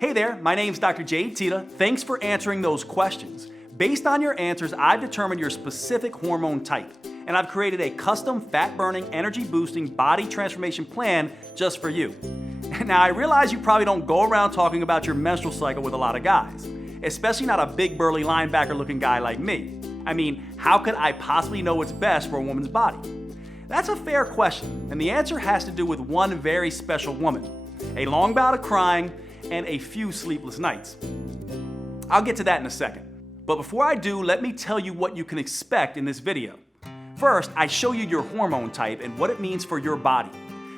Hey there, my name's Dr. Jade Tita. Thanks for answering those questions. Based on your answers, I've determined your specific hormone type, and I've created a custom fat-burning, energy-boosting body transformation plan just for you. Now, I realize you probably don't go around talking about your menstrual cycle with a lot of guys, especially not a big burly linebacker-looking guy like me. I mean, how could I possibly know what's best for a woman's body? That's a fair question, and the answer has to do with one very special woman, a long bout of crying, and a few sleepless nights. I'll get to that in a second. But before I do, let me tell you what you can expect in this video. First, I show you your hormone type and what it means for your body.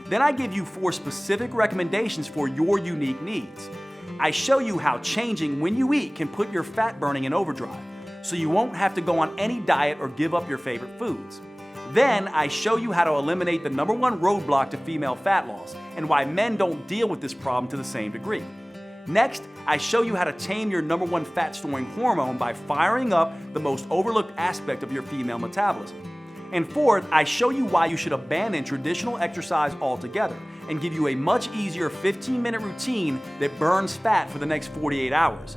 Then I give you 4 specific recommendations for your unique needs. I show you how changing when you eat can put your fat burning in overdrive, so you won't have to go on any diet or give up your favorite foods. Then I show you how to eliminate the #1 roadblock to female fat loss and why men don't deal with this problem to the same degree. Next, I show you how to tame your #1 fat storing hormone by firing up the most overlooked aspect of your female metabolism. And fourth, I show you why you should abandon traditional exercise altogether and give you a much easier 15-minute routine that burns fat for the next 48 hours.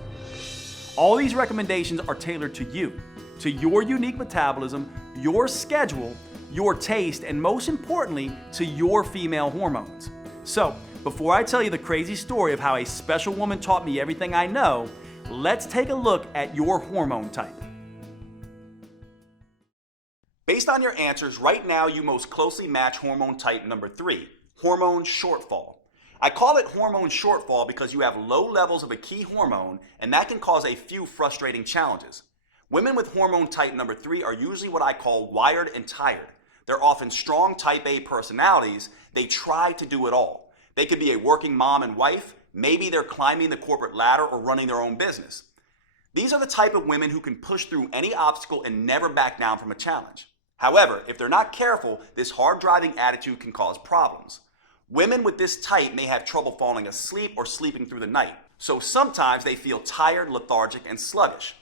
All these recommendations are tailored to you, to your unique metabolism, your schedule, your taste, and most importantly, to your female hormones. So, before I tell you the crazy story of how a special woman taught me everything I know, let's take a look at your hormone type. Based on your answers, right now you most closely match hormone type number 3, hormone shortfall. I call it hormone shortfall because you have low levels of a key hormone, and that can cause a few frustrating challenges. Women with hormone type number 3 are usually what I call wired and tired. They're often strong type A personalities. They try to do it all. They could be a working mom and wife. Maybe they're climbing the corporate ladder or running their own business. These are the type of women who can push through any obstacle and never back down from a challenge. However, if they're not careful, this hard-driving attitude can cause problems. Women with this type may have trouble falling asleep or sleeping through the night. So sometimes they feel tired, lethargic, and sluggish.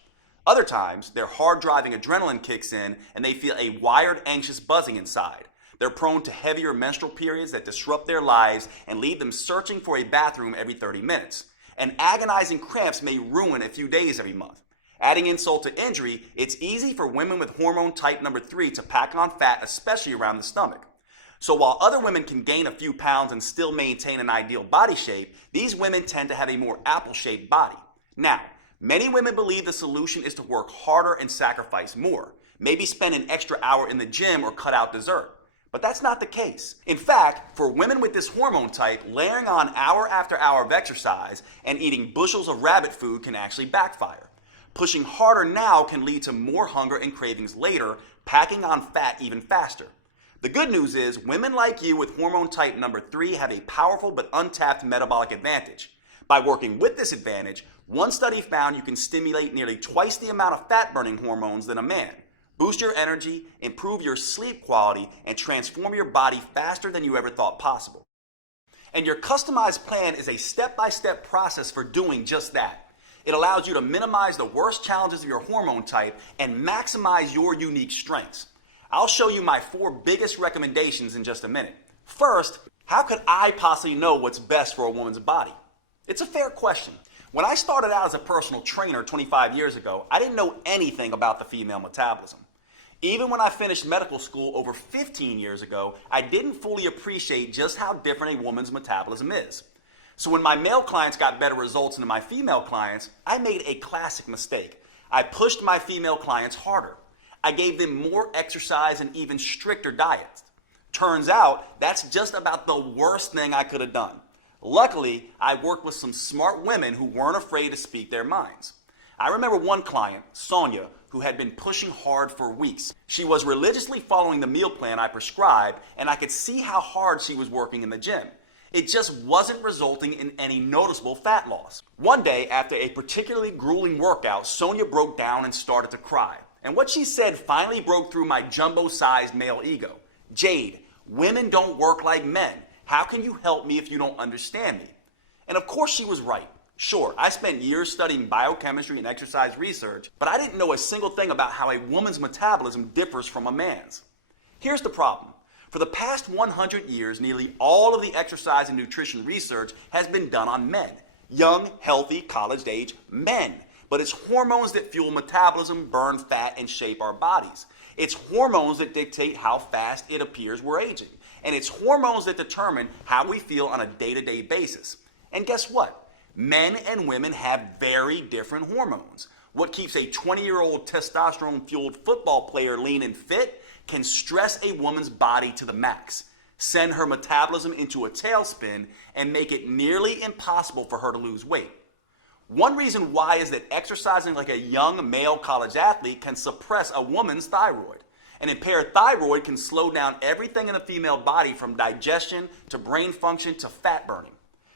Other times, their hard-driving adrenaline kicks in and they feel a wired, anxious buzzing inside. They're prone to heavier menstrual periods that disrupt their lives and leave them searching for a bathroom every 30 minutes. And agonizing cramps may ruin a few days every month. Adding insult to injury, it's easy for women with hormone type number 3 to pack on fat, especially around the stomach. So while other women can gain a few pounds and still maintain an ideal body shape, these women tend to have a more apple-shaped body. Now, many women believe the solution is to work harder and sacrifice more, maybe spend an extra hour in the gym or cut out dessert. But that's not the case. In fact, for women with this hormone type, layering on hour after hour of exercise and eating bushels of rabbit food can actually backfire. Pushing harder now can lead to more hunger and cravings later, packing on fat even faster. The good news is, women like you with hormone type number 3 have a powerful but untapped metabolic advantage. By working with this advantage, one study found you can stimulate nearly twice the amount of fat-burning hormones than a man, boost your energy, improve your sleep quality, and transform your body faster than you ever thought possible. And your customized plan is a step-by-step process for doing just that. It allows you to minimize the worst challenges of your hormone type and maximize your unique strengths. I'll show you my 4 biggest recommendations in just a minute. First, how could I possibly know what's best for a woman's body? It's a fair question. When I started out as a personal trainer 25 years ago, I didn't know anything about the female metabolism. Even when I finished medical school over 15 years ago, I didn't fully appreciate just how different a woman's metabolism is. So when my male clients got better results than my female clients, I made a classic mistake. I pushed my female clients harder. I gave them more exercise and even stricter diets. Turns out, that's just about the worst thing I could have done. Luckily, I worked with some smart women who weren't afraid to speak their minds. I remember one client, Sonia, who had been pushing hard for weeks. She was religiously following the meal plan I prescribed, and I could see how hard she was working in the gym. It just wasn't resulting in any noticeable fat loss. One day, after a particularly grueling workout, Sonia broke down and started to cry. And what she said finally broke through my jumbo-sized male ego. "Jade, women don't work like men. How can you help me if you don't understand me?" And of course she was right. Sure, I spent years studying biochemistry and exercise research, but I didn't know a single thing about how a woman's metabolism differs from a man's. Here's the problem. For the past 100 years, nearly all of the exercise and nutrition research has been done on men. young, healthy, college-age men. But it's hormones that fuel metabolism, burn fat, and shape our bodies. It's hormones that dictate how fast it appears we're aging. And it's hormones that determine how we feel on a day-to-day basis. And guess what? Men and women have very different hormones. What keeps a 20-year-old testosterone-fueled football player lean and fit can stress a woman's body to the max, send her metabolism into a tailspin, and make it nearly impossible for her to lose weight. One reason why is that exercising like a young male college athlete can suppress a woman's thyroid. An impaired thyroid can slow down everything in the female body from digestion to brain function to fat burning.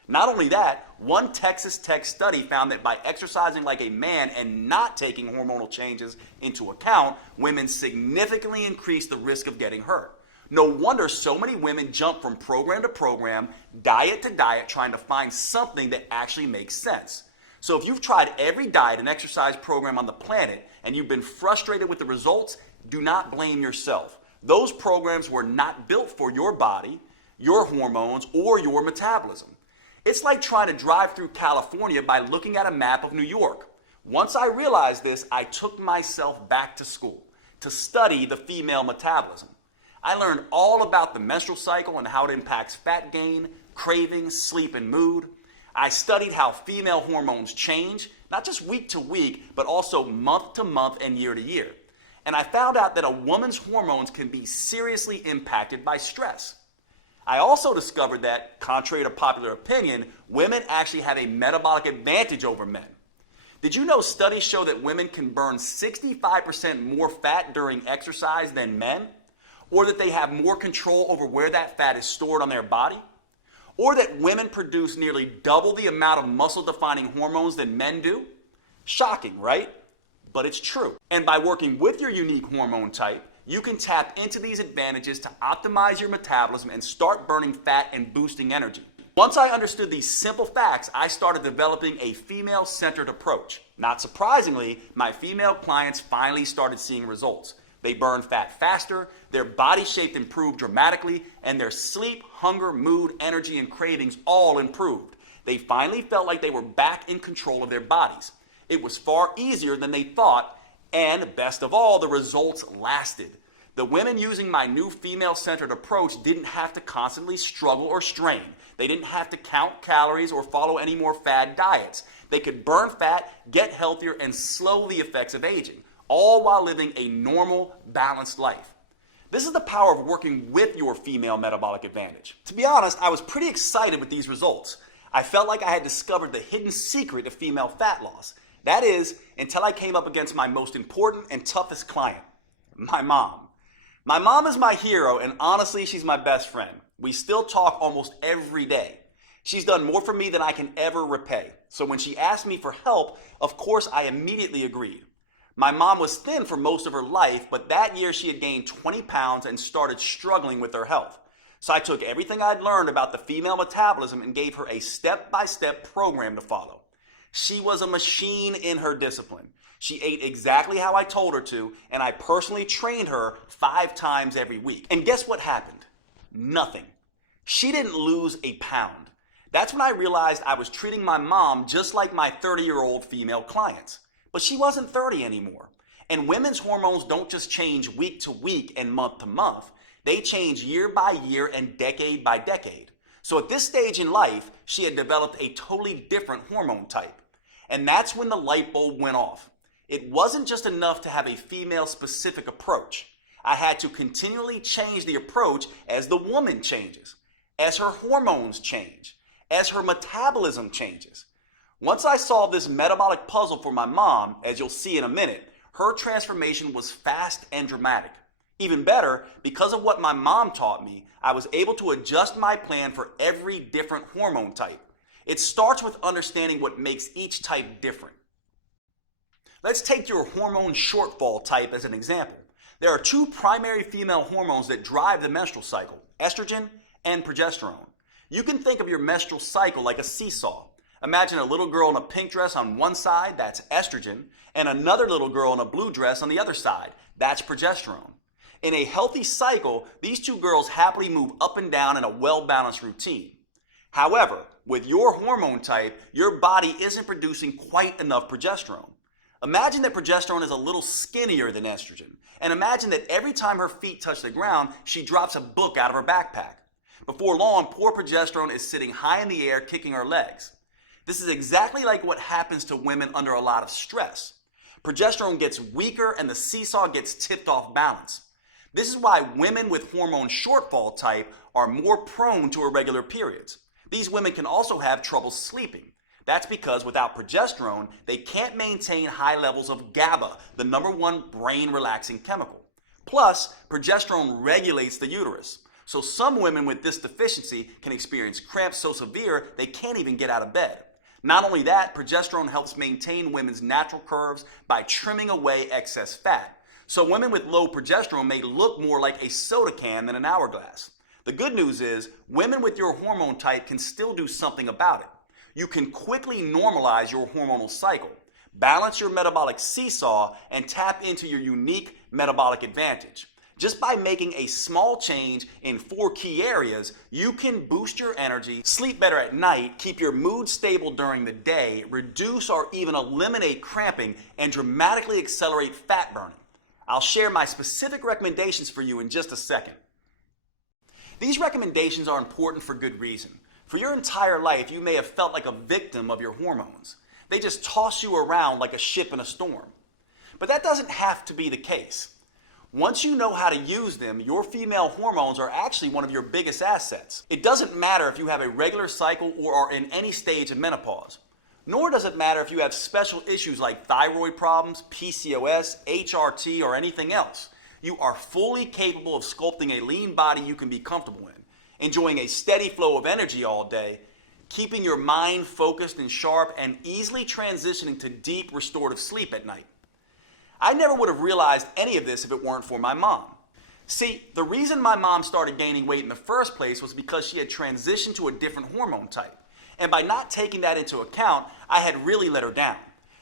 Not only that, one Texas Tech study found that by exercising like a man and not taking hormonal changes into account, women significantly increase the risk of getting hurt. No wonder so many women jump from program to program, diet to diet, trying to find something that actually makes sense. So if you've tried every diet and exercise program on the planet and you've been frustrated with the results, do not blame yourself. Those programs were not built for your body, your hormones, or your metabolism. It's like trying to drive through California by looking at a map of New York. Once I realized this, I took myself back to school to study the female metabolism. I learned all about the menstrual cycle and how it impacts fat gain, cravings, sleep, and mood. I studied how female hormones change, not just week to week, but also month to month and year to year. And I found out that a woman's hormones can be seriously impacted by stress. I also discovered that, contrary to popular opinion, women actually have a metabolic advantage over men. Did you know studies show that women can burn 65% more fat during exercise than men? Or that they have more control over where that fat is stored on their body? Or that women produce nearly double the amount of muscle-defining hormones than men do? Shocking, right? But it's true. And by working with your unique hormone type, you can tap into these advantages to optimize your metabolism and start burning fat and boosting energy. Once I understood these simple facts, I started developing a female-centered approach. Not surprisingly, my female clients finally started seeing results. They burned fat faster, their body shape improved dramatically, and their sleep, hunger, mood, energy, and cravings all improved. They finally felt like they were back in control of their bodies. It was far easier than they thought, and best of all, the results lasted. The women using my new female-centered approach didn't have to constantly struggle or strain. They didn't have to count calories or follow any more fad diets. They could burn fat, get healthier, and slow the effects of aging, all while living a normal, balanced life. This is the power of working with your female metabolic advantage. To be honest, I was pretty excited with these results. I felt like I had discovered the hidden secret of female fat loss. That is, until I came up against my most important and toughest client, my mom. My mom is my hero, and honestly, she's my best friend. We still talk almost every day. She's done more for me than I can ever repay. So when she asked me for help, of course, I immediately agreed. My mom was thin for most of her life, but that year she had gained 20 pounds and started struggling with her health. So I took everything I'd learned about the female metabolism and gave her a step-by-step program to follow. She was a machine in her discipline. She ate exactly how I told her to, and I personally trained her 5 times every week. And guess what happened? Nothing. She didn't lose a pound. That's when I realized I was treating my mom just like my 30-year-old female clients. But she wasn't 30 anymore. And women's hormones don't just change week to week and month to month. They change year by year and decade by decade. So at this stage in life, she had developed a totally different hormone type. And that's when the light bulb went off. It wasn't just enough to have a female-specific approach. I had to continually change the approach as the woman changes, as her hormones change, as her metabolism changes. Once I solved this metabolic puzzle for my mom, as you'll see in a minute, her transformation was fast and dramatic. Even better, because of what my mom taught me, I was able to adjust my plan for every different hormone type. It starts with understanding what makes each type different. Let's take your hormone shortfall type as an example. There are 2 primary female hormones that drive the menstrual cycle, estrogen and progesterone. You can think of your menstrual cycle like a seesaw. Imagine a little girl in a pink dress on one side, that's estrogen, and another little girl in a blue dress on the other side, that's progesterone. In a healthy cycle, these 2 girls happily move up and down in a well-balanced routine. However, With your hormone type, your body isn't producing quite enough progesterone. Imagine that progesterone is a little skinnier than estrogen, and imagine that every time her feet touch the ground, she drops a book out of her backpack. Before long, poor progesterone is sitting high in the air, kicking her legs. This is exactly like what happens to women under a lot of stress. Progesterone gets weaker and the seesaw gets tipped off balance. This is why women with hormone shortfall type are more prone to irregular periods. These women can also have trouble sleeping. That's because without progesterone, they can't maintain high levels of GABA, the #1 brain-relaxing chemical. Plus, progesterone regulates the uterus. So some women with this deficiency can experience cramps so severe they can't even get out of bed. Not only that, progesterone helps maintain women's natural curves by trimming away excess fat. So women with low progesterone may look more like a soda can than an hourglass. The good news is, women with your hormone type can still do something about it. You can quickly normalize your hormonal cycle, balance your metabolic seesaw, and tap into your unique metabolic advantage. Just by making a small change in 4 key areas, you can boost your energy, sleep better at night, keep your mood stable during the day, reduce or even eliminate cramping, and dramatically accelerate fat burning. I'll share my specific recommendations for you in just a second. These recommendations are important for good reason. For your entire life, you may have felt like a victim of your hormones. They just toss you around like a ship in a storm. But that doesn't have to be the case. Once you know how to use them, your female hormones are actually one of your biggest assets. It doesn't matter if you have a regular cycle or are in any stage of menopause. Nor does it matter if you have special issues like thyroid problems, PCOS, HRT, or anything else. You are fully capable of sculpting a lean body you can be comfortable in, enjoying a steady flow of energy all day, keeping your mind focused and sharp, and easily transitioning to deep restorative sleep at night. I never would have realized any of this if it weren't for my mom. See, the reason my mom started gaining weight in the first place was because she had transitioned to a different hormone type. And by not taking that into account, I had really let her down.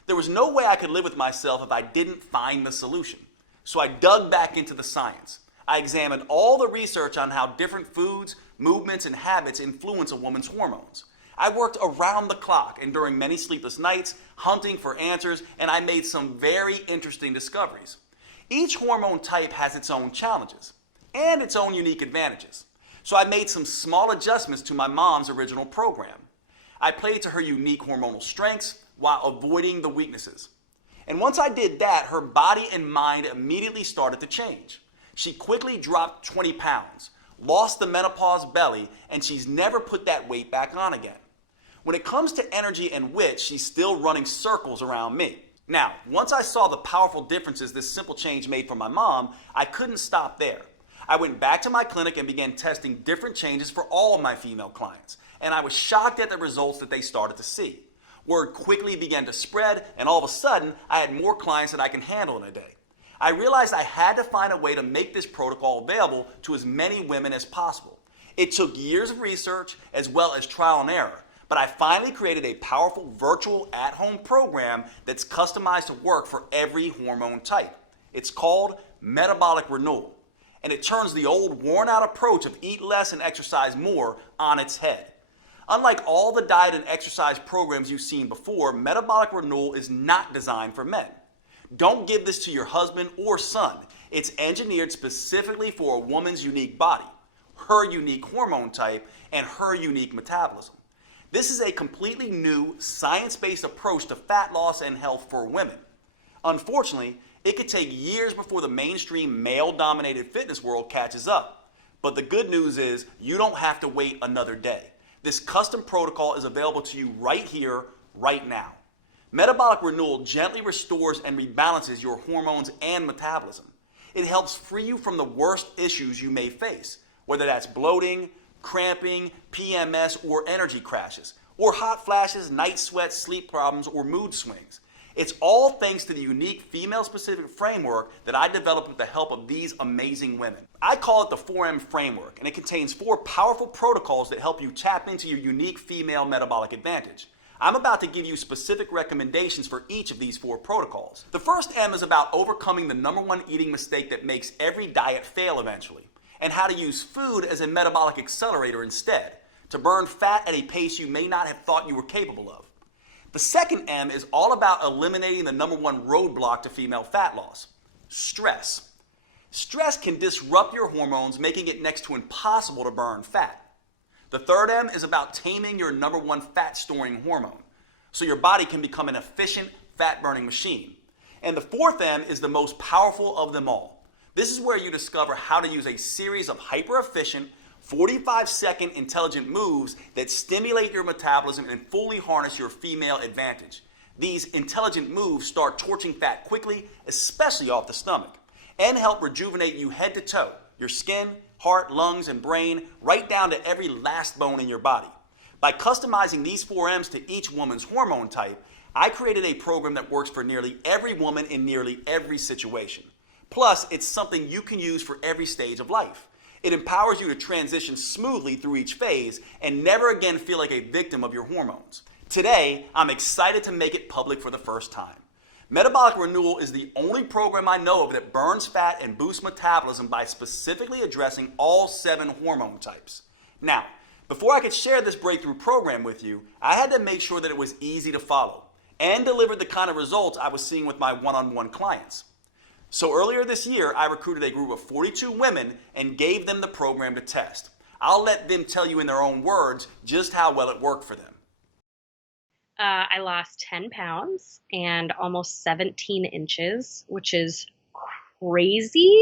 There was no way I could live with myself if I didn't find the solution. So I dug back into the science. I examined all the research on how different foods, movements, and habits influence a woman's hormones. I worked around the clock and during many sleepless nights, hunting for answers, and I made some very interesting discoveries. Each hormone type has its own challenges and its own unique advantages. So I made some small adjustments to my mom's original program. I played to her unique hormonal strengths while avoiding the weaknesses. And once I did that, her body and mind immediately started to change. She quickly dropped 20 pounds, lost the menopause belly, and she's never put that weight back on again. When it comes to energy and wit, she's still running circles around me. Now, once I saw the powerful differences this simple change made for my mom, I couldn't stop there. I went back to my clinic and began testing different changes for all of my female clients, and I was shocked at the results that they started to see. Word quickly began to spread, and all of a sudden, I had more clients than I can handle in a day. I realized I had to find a way to make this protocol available to as many women as possible. It took years of research as well as trial and error, but I finally created a powerful virtual at-home program that's customized to work for every hormone type. It's called Metabolic Renewal, and it turns the old worn-out approach of eat less and exercise more on its head. Unlike all the diet and exercise programs you've seen before, Metabolic Renewal is not designed for men. Don't give this to your husband or son. It's engineered specifically for a woman's unique body, her unique hormone type, and her unique metabolism. This is a completely new, science-based approach to fat loss and health for women. Unfortunately, it could take years before the mainstream male-dominated fitness world catches up. But the good news is you don't have to wait another day. This custom protocol is available to you right here, right now. Metabolic Renewal gently restores and rebalances your hormones and metabolism. It helps free you from the worst issues you may face, whether that's bloating, cramping, PMS, or energy crashes, or hot flashes, night sweats, sleep problems, or mood swings. It's all thanks to the unique female-specific framework that I developed with the help of these amazing women. I call it the 4M framework, and it contains 4 powerful protocols that help you tap into your unique female metabolic advantage. I'm about to give you specific recommendations for each of these 4 protocols. The first M is about overcoming the #1 eating mistake that makes every diet fail eventually, and how to use food as a metabolic accelerator instead. to burn fat at a pace you may not have thought you were capable of. The second M is all about eliminating the number one roadblock to female fat loss: stress. Stress can disrupt your hormones, making it next to impossible to burn fat. The third M is about taming your number one fat storing hormone, so your body can become an efficient fat burning machine. And the fourth M is the most powerful of them all. This is where you discover how to use a series of hyper efficient 45-second intelligent moves that stimulate your metabolism and fully harness your female advantage. These intelligent moves start torching fat quickly, especially off the stomach, and help rejuvenate you head to toe, your skin, heart, lungs, and brain, right down to every last bone in your body. By customizing these 4 M's to each woman's hormone type, I created a program that works for nearly every woman in nearly every situation. Plus, it's something you can use for every stage of life. It empowers you to transition smoothly through each phase and never again feel like a victim of your hormones. Today, I'm excited to make it public for the first time. Metabolic Renewal is the only program I know of that burns fat and boosts metabolism by specifically addressing all 7 hormone types. Now, before I could share this breakthrough program with you, I had to make sure that it was easy to follow and delivered the kind of results I was seeing with my one-on-one clients. So earlier this year, I recruited a group of 42 women and gave them the program to test. I'll let them tell you in their own words just how well it worked for them. I lost 10 pounds and almost 17 inches, which is crazy.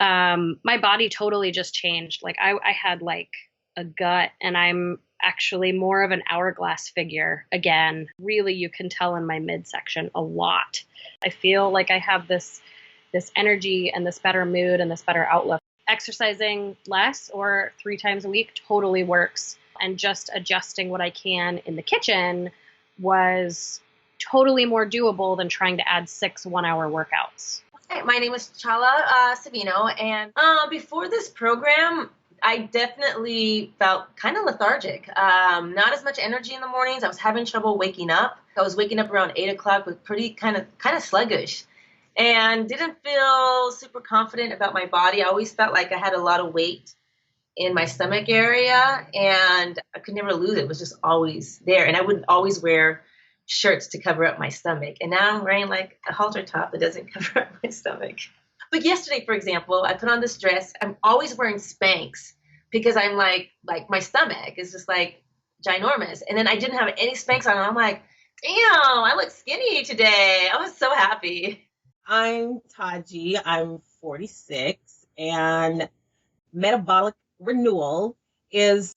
My body totally just changed. Like I had like a gut, and I'm actually more of an hourglass figure again. Really, you can tell in my midsection a lot. I feel like I have this energy and this better mood and this better outlook. Exercising less or 3 times a week totally works. And just adjusting what I can in the kitchen was totally more doable than trying to add 6 one-hour workouts. Hi, my name is Chala Savino, and before this program, I definitely felt kind of lethargic. Not as much energy in the mornings. I was having trouble waking up. I was waking up around 8 o'clock with pretty kind of sluggish, and didn't feel super confident about my body. I always felt like I had a lot of weight in my stomach area, and I could never lose it. It was just always there, and I would always wear shirts to cover up my stomach. And now I'm wearing like a halter top that doesn't cover up my stomach. But yesterday, for example, I put on this dress. I'm always wearing Spanx because I'm like my stomach is just like ginormous. And then I didn't have any Spanx on. And I'm like, damn, I look skinny today. I was so happy. I'm Taji. I'm 46, and Metabolic Renewal is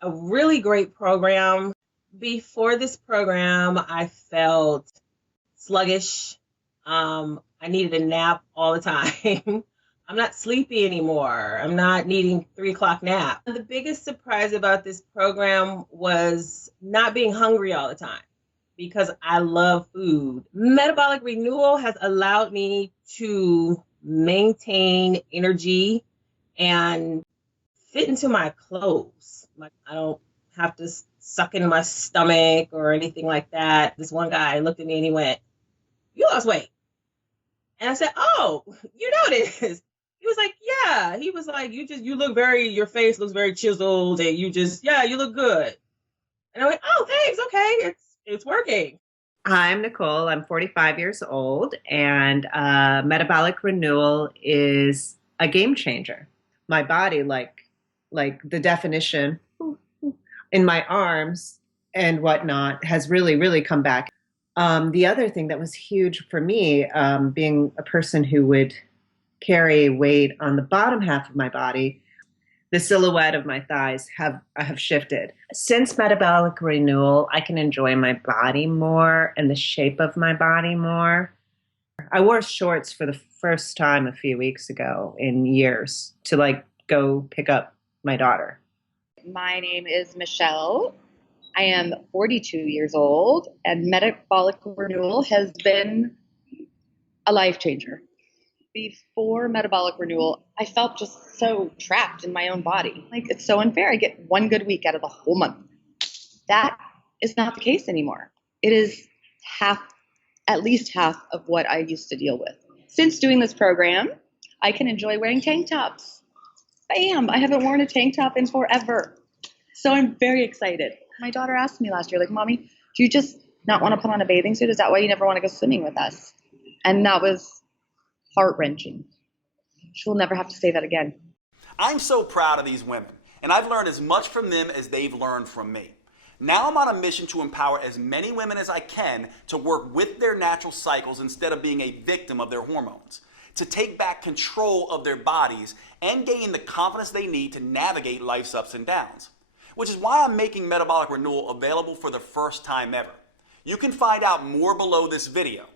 a really great program. Before this program, I felt sluggish. I needed a nap all the time. I'm not sleepy anymore. I'm not needing 3 o'clock nap. The biggest surprise about this program was not being hungry all the time, because I love food. Metabolic Renewal has allowed me to maintain energy and fit into my clothes. Like I don't have to suck into my stomach or anything like that. This one guy looked at me and he went, "You lost weight." And I said, "Oh, you noticed?" He was like, "Yeah." He was like, you look your face looks very chiseled, and you look good." And I went, "Oh, thanks. Okay. It's working." Hi, I'm Nicole. I'm 45 years old, and Metabolic Renewal is a game changer. My body, like the definition in my arms and whatnot, has really, really come back. The other thing that was huge for me, being a person who would carry weight on the bottom half of my body, the silhouette of my thighs have shifted. Since Metabolic Renewal, I can enjoy my body more and the shape of my body more. I wore shorts for the first time a few weeks ago in years to go pick up my daughter. My name is Michelle. I am 42 years old, and Metabolic Renewal has been a life changer. Before Metabolic Renewal, I felt just so trapped in my own body. Like, it's so unfair. I get one good week out of the whole month. That is not the case anymore. It is at least half of what I used to deal with. Since doing this program, I can enjoy wearing tank tops. Bam! I haven't worn a tank top in forever. So I'm very excited. My daughter asked me last year, like, Mommy, do you just not want to put on a bathing suit? Is that why you never want to go swimming with us? And that was heart-wrenching. She'll never have to say that again. I'm so proud of these women, and I've learned as much from them as they've learned from me. Now I'm on a mission to empower as many women as I can to work with their natural cycles instead of being a victim of their hormones, to take back control of their bodies and gain the confidence they need to navigate life's ups and downs. Which is why I'm making Metabolic Renewal available for the first time ever. You can find out more below this video.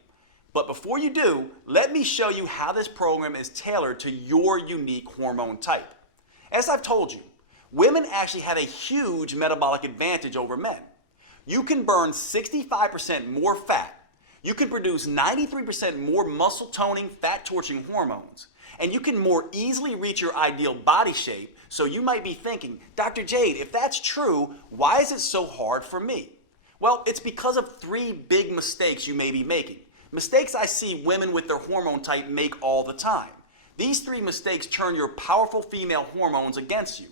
But before you do, let me show you how this program is tailored to your unique hormone type. As I've told you, women actually have a huge metabolic advantage over men. You can burn 65% more fat. You can produce 93% more muscle toning, fat torching hormones. And you can more easily reach your ideal body shape. So you might be thinking, Dr. Jade, if that's true, why is it so hard for me? Well, it's because of 3 big mistakes you may be making. Mistakes I see women with their hormone type make all the time. These 3 mistakes turn your powerful female hormones against you.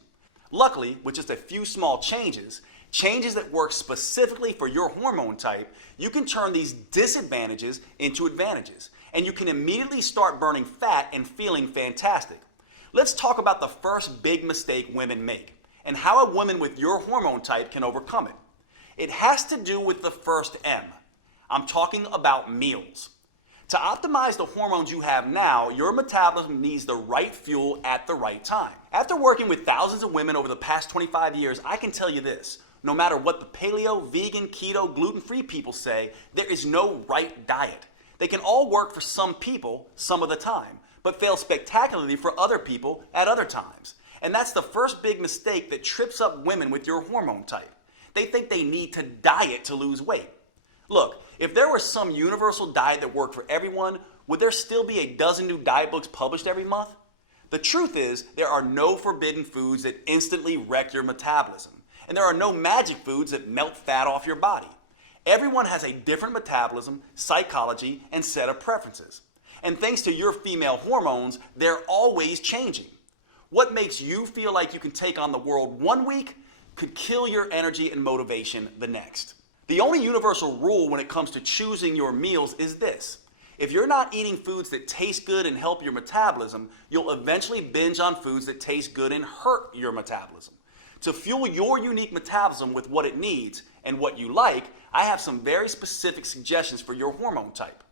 Luckily, with just a few small changes that work specifically for your hormone type, you can turn these disadvantages into advantages, and you can immediately start burning fat and feeling fantastic. Let's talk about the first big mistake women make, and how a woman with your hormone type can overcome it. It has to do with the first M. I'm talking about meals. To optimize the hormones you have now, your metabolism needs the right fuel at the right time. After working with thousands of women over the past 25 years, I can tell you this. No matter what the paleo, vegan, keto, gluten-free people say, there is no right diet. They can all work for some people some of the time, but fail spectacularly for other people at other times. And that's the first big mistake that trips up women with your hormone type. They think they need to diet to lose weight. Look, if there was some universal diet that worked for everyone, would there still be a dozen new diet books published every month? The truth is, there are no forbidden foods that instantly wreck your metabolism, and there are no magic foods that melt fat off your body. Everyone has a different metabolism, psychology, and set of preferences. And thanks to your female hormones, they're always changing. What makes you feel like you can take on the world one week could kill your energy and motivation the next. The only universal rule when it comes to choosing your meals is this. If you're not eating foods that taste good and help your metabolism, you'll eventually binge on foods that taste good and hurt your metabolism. To fuel your unique metabolism with what it needs and what you like, I have some very specific suggestions for your hormone type.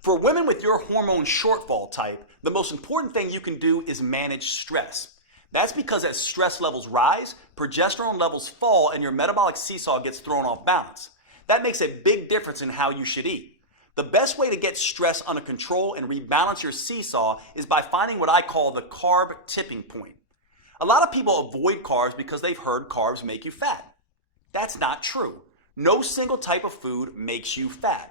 For women with your hormone shortfall type, the most important thing you can do is manage stress. That's because as stress levels rise, progesterone levels fall and your metabolic seesaw gets thrown off balance. That makes a big difference in how you should eat. The best way to get stress under control and rebalance your seesaw is by finding what I call the carb tipping point. A lot of people avoid carbs because they've heard carbs make you fat. That's not true. No single type of food makes you fat.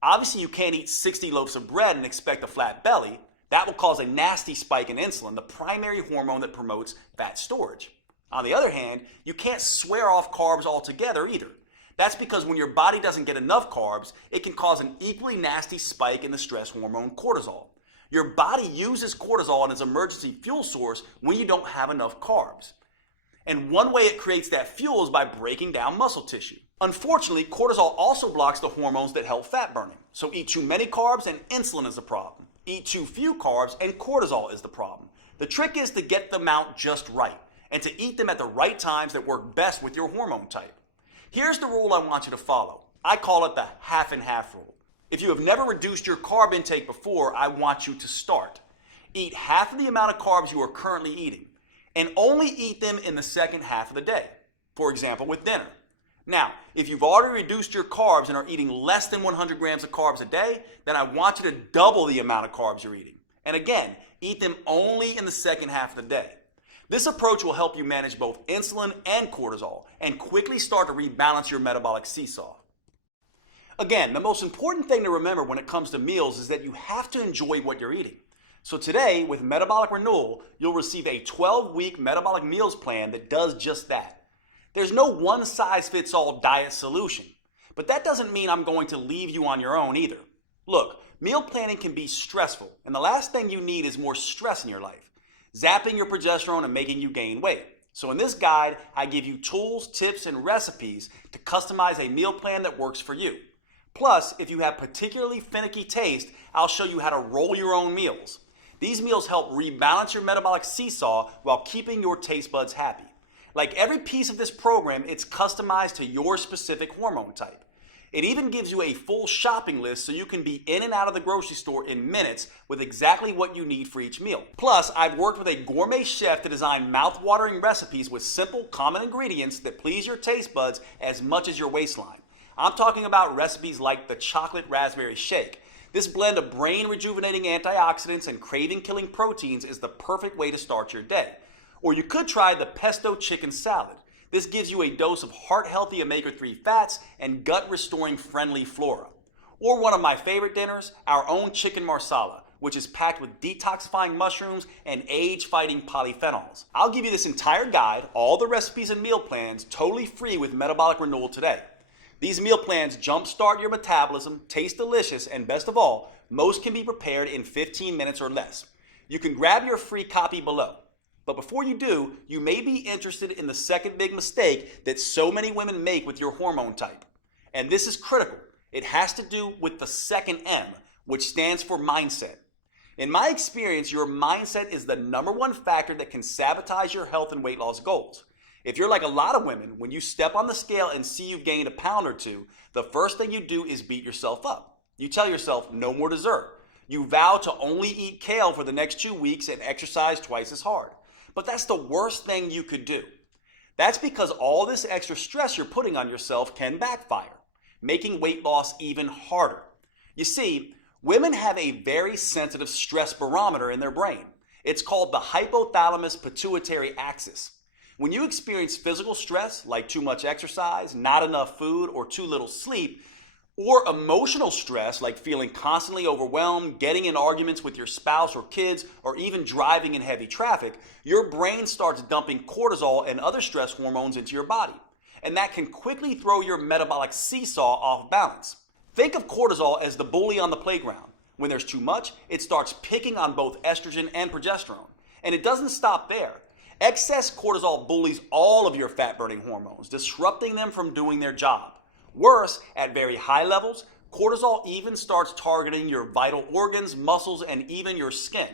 Obviously, you can't eat 60 loaves of bread and expect a flat belly. That will cause a nasty spike in insulin, the primary hormone that promotes fat storage. On the other hand, you can't swear off carbs altogether either. That's because when your body doesn't get enough carbs, it can cause an equally nasty spike in the stress hormone cortisol. Your body uses cortisol as an emergency fuel source when you don't have enough carbs. And one way it creates that fuel is by breaking down muscle tissue. Unfortunately, cortisol also blocks the hormones that help fat burning. So eat too many carbs and insulin is the problem. Eat too few carbs and cortisol is the problem. The trick is to get the amount just right and to eat them at the right times that work best with your hormone type. Here's the rule I want you to follow. I call it the half and half rule. If you have never reduced your carb intake before, I want you to start. Eat half of the amount of carbs you are currently eating and only eat them in the second half of the day. For example, with dinner. Now, if you've already reduced your carbs and are eating less than 100 grams of carbs a day, then I want you to double the amount of carbs you're eating. And again, eat them only in the second half of the day. This approach will help you manage both insulin and cortisol and quickly start to rebalance your metabolic seesaw. Again, the most important thing to remember when it comes to meals is that you have to enjoy what you're eating. So today, with Metabolic Renewal, you'll receive a 12-week metabolic meals plan that does just that. There's no one-size-fits-all diet solution, but that doesn't mean I'm going to leave you on your own either. Look, meal planning can be stressful, and the last thing you need is more stress in your life, zapping your progesterone and making you gain weight. So in this guide, I give you tools, tips, and recipes to customize a meal plan that works for you. Plus, if you have particularly finicky taste, I'll show you how to roll your own meals. These meals help rebalance your metabolic seesaw while keeping your taste buds happy. Like every piece of this program, it's customized to your specific hormone type. It even gives you a full shopping list so you can be in and out of the grocery store in minutes with exactly what you need for each meal. Plus, I've worked with a gourmet chef to design mouth-watering recipes with simple, common ingredients that please your taste buds as much as your waistline. I'm talking about recipes like the chocolate raspberry shake. This blend of brain-rejuvenating antioxidants and craving-killing proteins is the perfect way to start your day. Or you could try the pesto chicken salad. This gives you a dose of heart-healthy omega-3 fats and gut-restoring friendly flora. Or one of my favorite dinners, our own chicken marsala, which is packed with detoxifying mushrooms and age-fighting polyphenols. I'll give you this entire guide, all the recipes and meal plans, totally free with Metabolic Renewal today. These meal plans jumpstart your metabolism, taste delicious, and best of all, most can be prepared in 15 minutes or less. You can grab your free copy below. But before you do, you may be interested in the second big mistake that so many women make with your hormone type. And this is critical. It has to do with the second M, which stands for mindset. In my experience, your mindset is the #1 factor that can sabotage your health and weight loss goals. If you're like a lot of women, when you step on the scale and see you've gained a pound or two, the first thing you do is beat yourself up. You tell yourself, no more dessert. You vow to only eat kale for the next 2 weeks and exercise twice as hard. But that's the worst thing you could do. That's because all this extra stress you're putting on yourself can backfire, making weight loss even harder. You see, women have a very sensitive stress barometer in their brain. It's called the hypothalamus pituitary axis. When you experience physical stress, like too much exercise, not enough food, or too little sleep, or emotional stress, like feeling constantly overwhelmed, getting in arguments with your spouse or kids, or even driving in heavy traffic, your brain starts dumping cortisol and other stress hormones into your body. And that can quickly throw your metabolic seesaw off balance. Think of cortisol as the bully on the playground. When there's too much, it starts picking on both estrogen and progesterone. And it doesn't stop there. Excess cortisol bullies all of your fat-burning hormones, disrupting them from doing their job. Worse, at very high levels, cortisol even starts targeting your vital organs, muscles, and even your skin.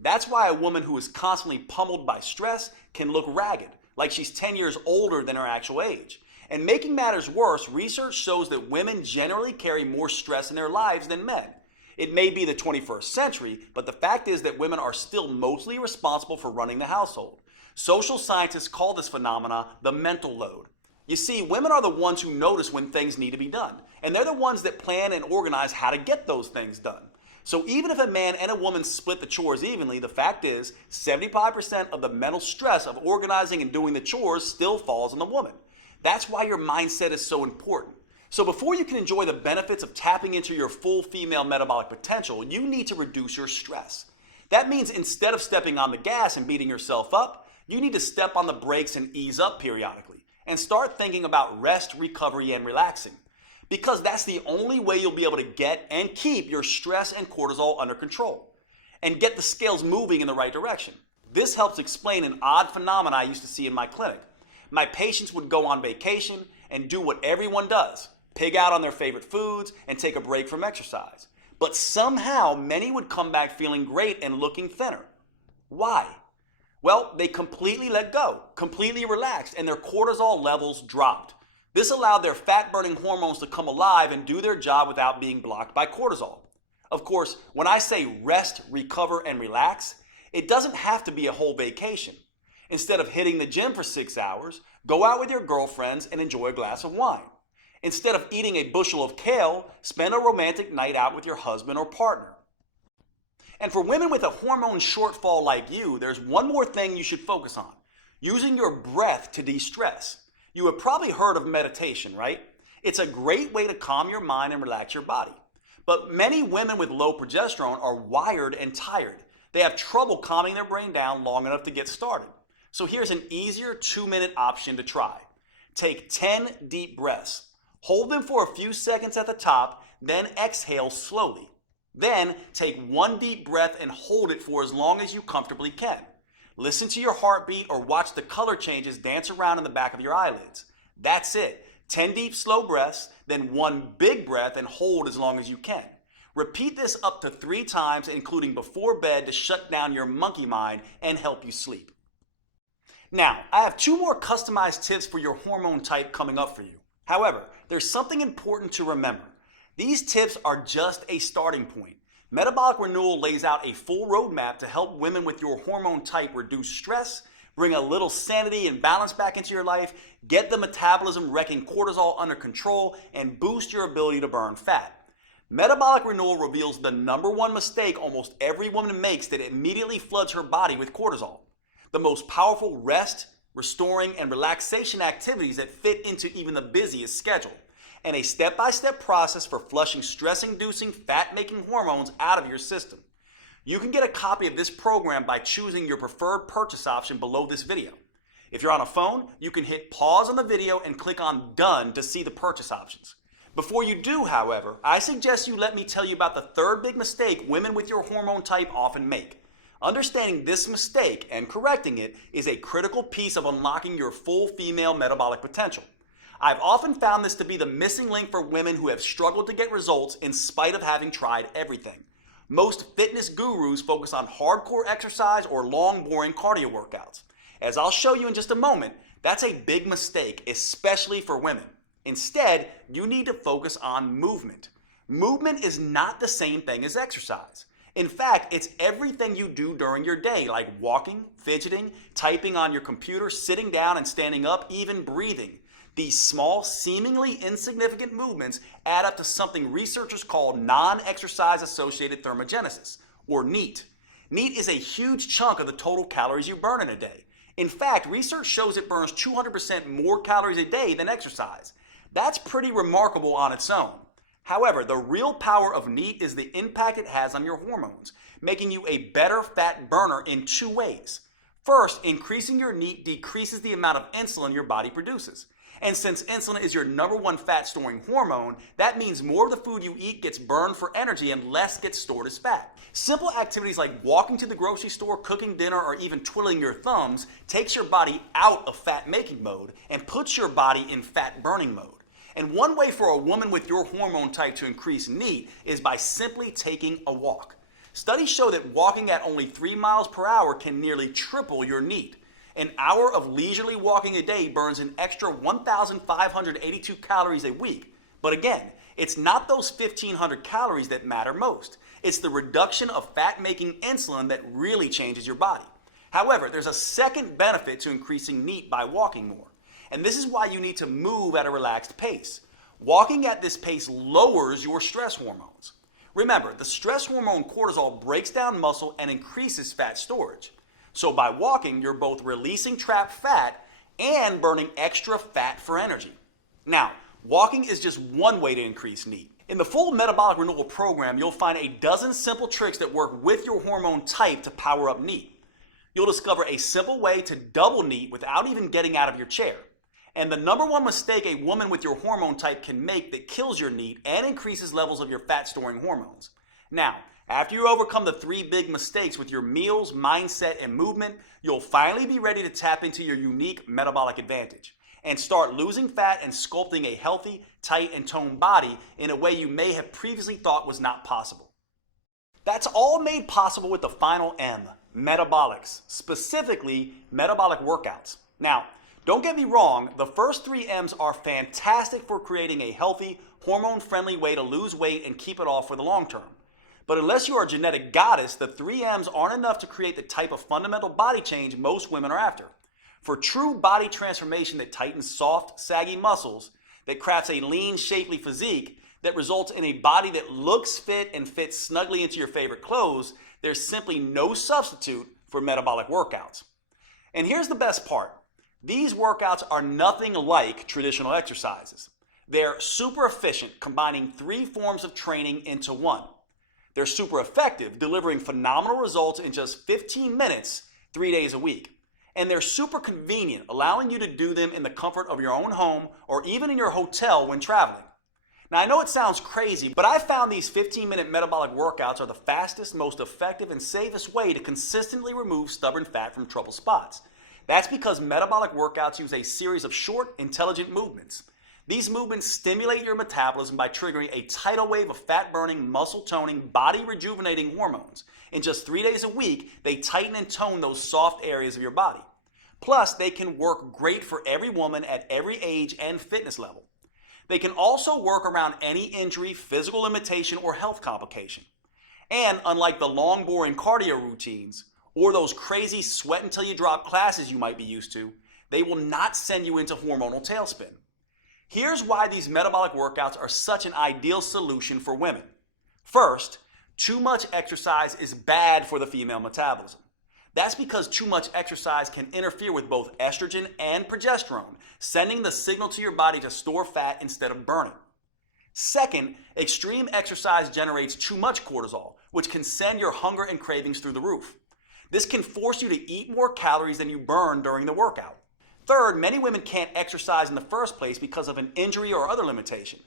That's why a woman who is constantly pummeled by stress can look ragged, like she's 10 years older than her actual age. And making matters worse, research shows that women generally carry more stress in their lives than men. It may be the 21st century, but the fact is that women are still mostly responsible for running the household. Social scientists call this phenomena the mental load. You see, women are the ones who notice when things need to be done, and they're the ones that plan and organize how to get those things done. So even if a man and a woman split the chores evenly, the fact is 75% of the mental stress of organizing and doing the chores still falls on the woman. That's why your mindset is so important. So before you can enjoy the benefits of tapping into your full female metabolic potential, you need to reduce your stress. That means instead of stepping on the gas and beating yourself up, you need to step on the brakes and ease up periodically. And start thinking about rest, recovery, and relaxing. Because that's the only way you'll be able to get and keep your stress and cortisol under control. And get the scales moving in the right direction. This helps explain an odd phenomenon I used to see in my clinic. My patients would go on vacation and do what everyone does. Pig out on their favorite foods and take a break from exercise. But somehow many would come back feeling great and looking thinner. Why? Well, they completely let go, completely relaxed, and their cortisol levels dropped. This allowed their fat-burning hormones to come alive and do their job without being blocked by cortisol. Of course, when I say rest, recover, and relax, it doesn't have to be a whole vacation. Instead of hitting the gym for 6 hours, go out with your girlfriends and enjoy a glass of wine. Instead of eating a bushel of kale, spend a romantic night out with your husband or partner. And for women with a hormone shortfall like you, there's one more thing you should focus on: using your breath to de-stress. You have probably heard of meditation, right? It's a great way to calm your mind and relax your body. But many women with low progesterone are wired and tired. They have trouble calming their brain down long enough to get started. So here's an easier 2-minute option to try. Take 10 deep breaths. Hold them for a few seconds at the top, then exhale slowly. Then take 1 deep breath and hold it for as long as you comfortably can. Listen to your heartbeat or watch the color changes dance around in the back of your eyelids. That's it. 10 deep, slow breaths, then 1 big breath and hold as long as you can. Repeat this up to 3 times, including before bed, to shut down your monkey mind and help you sleep. Now, I have 2 more customized tips for your hormone type coming up for you. However, there's something important to remember. These tips are just a starting point. Metabolic Renewal lays out a full roadmap to help women with your hormone type reduce stress, bring a little sanity and balance back into your life, get the metabolism wrecking cortisol under control, and boost your ability to burn fat. Metabolic Renewal reveals the #1 mistake almost every woman makes that immediately floods her body with cortisol. The most powerful rest, restoring, and relaxation activities that fit into even the busiest schedule, and a step-by-step process for flushing stress-inducing, fat-making hormones out of your system. You can get a copy of this program by choosing your preferred purchase option below this video. If you're on a phone, you can hit pause on the video and click on Done to see the purchase options. Before you do, however, I suggest you let me tell you about the 3rd big mistake women with your hormone type often make. Understanding this mistake and correcting it is a critical piece of unlocking your full female metabolic potential. I've often found this to be the missing link for women who have struggled to get results in spite of having tried everything. Most fitness gurus focus on hardcore exercise or long, boring cardio workouts. As I'll show you in just a moment, that's a big mistake, especially for women. Instead, you need to focus on movement. Movement is not the same thing as exercise. In fact, it's everything you do during your day, like walking, fidgeting, typing on your computer, sitting down and standing up, even breathing. These small, seemingly insignificant movements add up to something researchers call non-exercise associated thermogenesis, or NEAT. NEAT is a huge chunk of the total calories you burn in a day. In fact, research shows it burns 200% more calories a day than exercise. That's pretty remarkable on its own. However, the real power of NEAT is the impact it has on your hormones, making you a better fat burner in 2 ways. First, increasing your NEAT decreases the amount of insulin your body produces. And since insulin is your #1 fat-storing hormone, that means more of the food you eat gets burned for energy and less gets stored as fat. Simple activities like walking to the grocery store, cooking dinner, or even twiddling your thumbs takes your body out of fat-making mode and puts your body in fat-burning mode. And one way for a woman with your hormone type to increase NEAT is by simply taking a walk. Studies show that walking at only 3 miles per hour can nearly triple your NEAT. An hour of leisurely walking a day burns an extra 1,582 calories a week. But again, it's not those 1,500 calories that matter most. It's the reduction of fat-making insulin that really changes your body. However, there's a second benefit to increasing NEAT by walking more. And this is why you need to move at a relaxed pace. Walking at this pace lowers your stress hormones. Remember, the stress hormone cortisol breaks down muscle and increases fat storage. So by walking, you're both releasing trapped fat and burning extra fat for energy. Now, walking is just one way to increase NEAT. In the full Metabolic Renewal program, you'll find a dozen simple tricks that work with your hormone type to power up NEAT. You'll discover a simple way to double NEAT without even getting out of your chair. And the #1 mistake a woman with your hormone type can make that kills your NEAT and increases levels of your fat-storing hormones. Now, after you overcome the 3 big mistakes with your meals, mindset, and movement, you'll finally be ready to tap into your unique metabolic advantage and start losing fat and sculpting a healthy, tight, and toned body in a way you may have previously thought was not possible. That's all made possible with the final M, metabolics, specifically metabolic workouts. Now, don't get me wrong, the first 3 M's are fantastic for creating a healthy, hormone-friendly way to lose weight and keep it off for the long term. But unless you are a genetic goddess, the 3 M's aren't enough to create the type of fundamental body change most women are after. For true body transformation that tightens soft, saggy muscles, that crafts a lean, shapely physique, that results in a body that looks fit and fits snugly into your favorite clothes, there's simply no substitute for metabolic workouts. And here's the best part. These workouts are nothing like traditional exercises. They're super efficient, combining 3 forms of training into one. They're super effective, delivering phenomenal results in just 15 minutes, 3 days a week. And they're super convenient, allowing you to do them in the comfort of your own home or even in your hotel when traveling. Now, I know it sounds crazy, but I found these 15-minute metabolic workouts are the fastest, most effective, and safest way to consistently remove stubborn fat from trouble spots. That's because metabolic workouts use a series of short, intelligent movements. These movements stimulate your metabolism by triggering a tidal wave of fat-burning, muscle-toning, body-rejuvenating hormones. In just 3 days a week, they tighten and tone those soft areas of your body. Plus, they can work great for every woman at every age and fitness level. They can also work around any injury, physical limitation, or health complication. And unlike the long, boring cardio routines, or those crazy sweat until you drop classes you might be used to, they will not send you into hormonal tailspin. Here's why these metabolic workouts are such an ideal solution for women. First, too much exercise is bad for the female metabolism. That's because too much exercise can interfere with both estrogen and progesterone, sending the signal to your body to store fat instead of burning. Second, extreme exercise generates too much cortisol, which can send your hunger and cravings through the roof. This can force you to eat more calories than you burn during the workout. Third, many women can't exercise in the first place because of an injury or other limitation.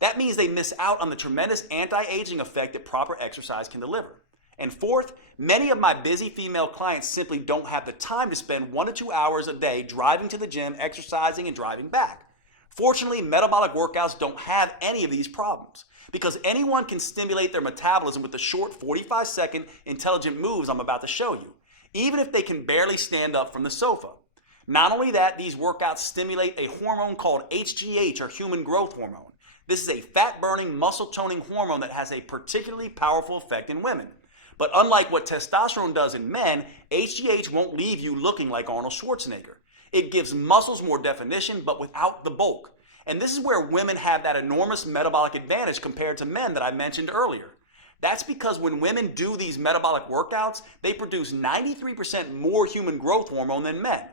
That means they miss out on the tremendous anti-aging effect that proper exercise can deliver. And fourth, many of my busy female clients simply don't have the time to spend 1 to 2 hours a day driving to the gym, exercising, and driving back. Fortunately, metabolic workouts don't have any of these problems because anyone can stimulate their metabolism with the short 45-second intelligent moves I'm about to show you, even if they can barely stand up from the sofa. Not only that, these workouts stimulate a hormone called HGH, or human growth hormone. This is a fat-burning, muscle-toning hormone that has a particularly powerful effect in women. But unlike what testosterone does in men, HGH won't leave you looking like Arnold Schwarzenegger. It gives muscles more definition, but without the bulk. And this is where women have that enormous metabolic advantage compared to men that I mentioned earlier. That's because when women do these metabolic workouts, they produce 93% more human growth hormone than men.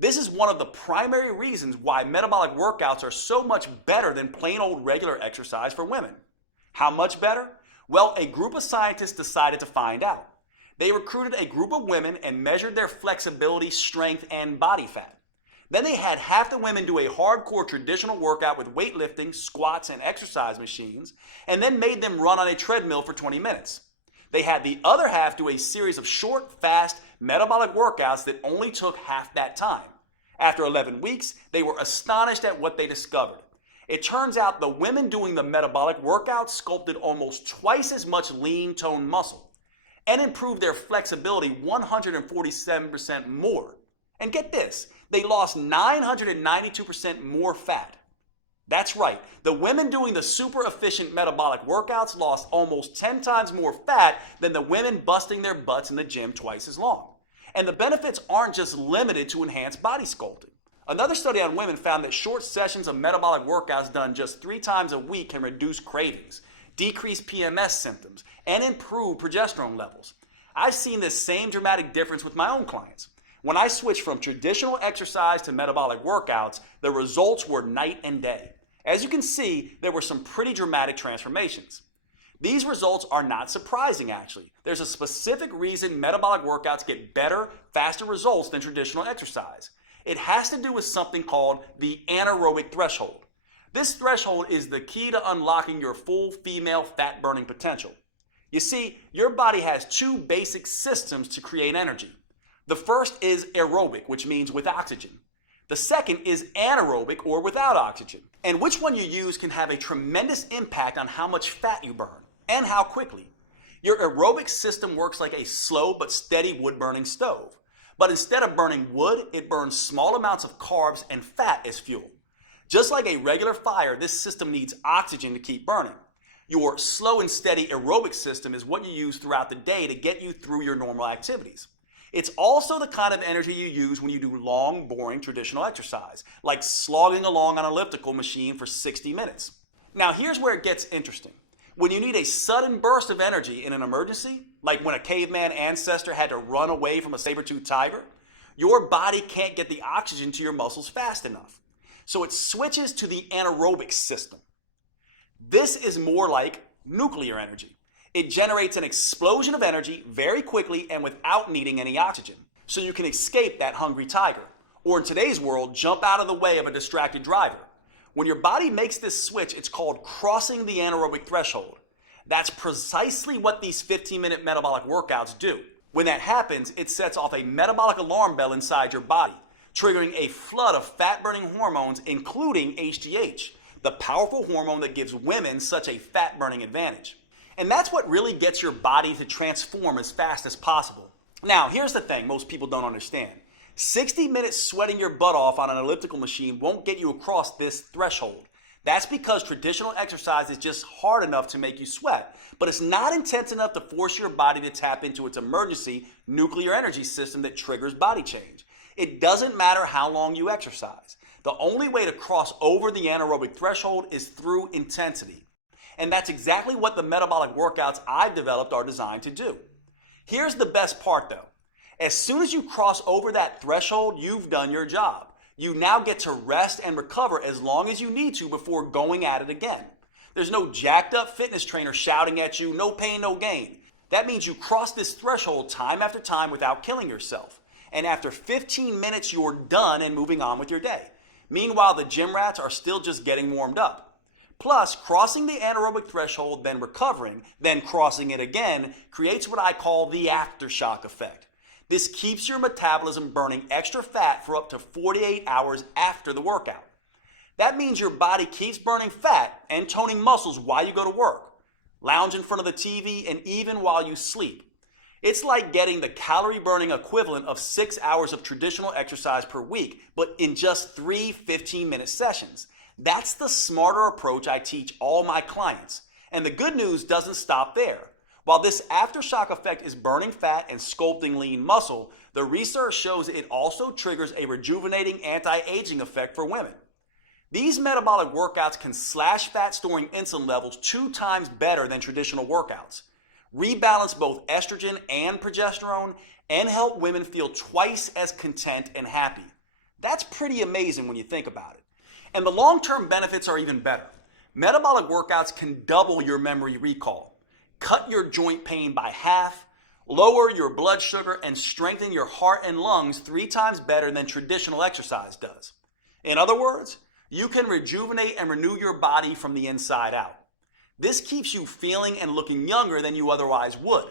This is one of the primary reasons why metabolic workouts are so much better than plain old regular exercise for women. How much better? Well, a group of scientists decided to find out. They recruited a group of women and measured their flexibility, strength, and body fat. Then they had half the women do a hardcore traditional workout with weightlifting, squats, and exercise machines, and then made them run on a treadmill for 20 minutes. They had the other half do a series of short, fast, metabolic workouts that only took half that time. After 11 weeks, they were astonished at what they discovered. It turns out the women doing the metabolic workouts sculpted almost twice as much lean toned muscle and improved their flexibility 147% more. And get this, they lost 992% more fat. That's right, the women doing the super efficient metabolic workouts lost almost 10 times more fat than the women busting their butts in the gym twice as long. And the benefits aren't just limited to enhanced body sculpting. Another study on women found that short sessions of metabolic workouts done just 3 times a week can reduce cravings, decrease PMS symptoms, and improve progesterone levels. I've seen this same dramatic difference with my own clients. When I switched from traditional exercise to metabolic workouts, the results were night and day. As you can see, there were some pretty dramatic transformations. These results are not surprising, actually. There's a specific reason metabolic workouts get better, faster results than traditional exercise. It has to do with something called the anaerobic threshold. This threshold is the key to unlocking your full female fat-burning potential. You see, your body has 2 basic systems to create energy. The first is aerobic, which means with oxygen. The second is anaerobic, or without oxygen. And which one you use can have a tremendous impact on how much fat you burn, and how quickly. Your aerobic system works like a slow but steady wood-burning stove. But instead of burning wood, it burns small amounts of carbs and fat as fuel. Just like a regular fire, this system needs oxygen to keep burning. Your slow and steady aerobic system is what you use throughout the day to get you through your normal activities. It's also the kind of energy you use when you do long, boring traditional exercise, like slogging along on an elliptical machine for 60 minutes. Now here's where it gets interesting. When you need a sudden burst of energy in an emergency, like when a caveman ancestor had to run away from a saber-toothed tiger, your body can't get the oxygen to your muscles fast enough. So it switches to the anaerobic system. This is more like nuclear energy. It generates an explosion of energy very quickly and without needing any oxygen. So you can escape that hungry tiger, or in today's world, jump out of the way of a distracted driver. When your body makes this switch, it's called crossing the anaerobic threshold. That's precisely what these 15-minute metabolic workouts do. When that happens, it sets off a metabolic alarm bell inside your body, triggering a flood of fat-burning hormones, including HGH, the powerful hormone that gives women such a fat-burning advantage. And that's what really gets your body to transform as fast as possible. Now, here's the thing most people don't understand. 60 minutes sweating your butt off on an elliptical machine won't get you across this threshold. That's because traditional exercise is just hard enough to make you sweat, but it's not intense enough to force your body to tap into its emergency nuclear energy system that triggers body change. It doesn't matter how long you exercise. The only way to cross over the anaerobic threshold is through intensity. And that's exactly what the metabolic workouts I've developed are designed to do. Here's the best part though. As soon as you cross over that threshold, you've done your job. You now get to rest and recover as long as you need to before going at it again. There's no jacked up fitness trainer shouting at you, no pain, no gain. That means you cross this threshold time after time without killing yourself. And after 15 minutes, you're done and moving on with your day. Meanwhile, the gym rats are still just getting warmed up. Plus, crossing the anaerobic threshold, then recovering, then crossing it again, creates what I call the aftershock effect. This keeps your metabolism burning extra fat for up to 48 hours after the workout. That means your body keeps burning fat and toning muscles while you go to work, lounge in front of the TV, and even while you sleep. It's like getting the calorie burning equivalent of 6 hours of traditional exercise per week, but in just 3 15-minute sessions. That's the smarter approach I teach all my clients. And the good news doesn't stop there. While this aftershock effect is burning fat and sculpting lean muscle, the research shows it also triggers a rejuvenating anti-aging effect for women. These metabolic workouts can slash fat storing insulin levels 2 times better than traditional workouts, rebalance both estrogen and progesterone, and help women feel twice as content and happy. That's pretty amazing when you think about it. And the long-term benefits are even better. Metabolic workouts can double your memory recall, cut your joint pain by half, lower your blood sugar, and strengthen your heart and lungs 3 times better than traditional exercise does. In other words, you can rejuvenate and renew your body from the inside out. This keeps you feeling and looking younger than you otherwise would.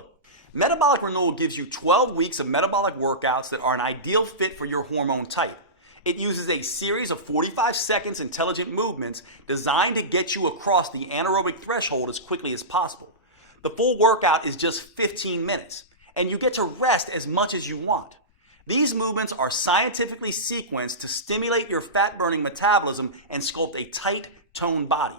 Metabolic Renewal gives you 12 weeks of metabolic workouts that are an ideal fit for your hormone type. It uses a series of 45 seconds intelligent movements designed to get you across the anaerobic threshold as quickly as possible. The full workout is just 15 minutes, and you get to rest as much as you want. These movements are scientifically sequenced to stimulate your fat-burning metabolism and sculpt a tight, toned body.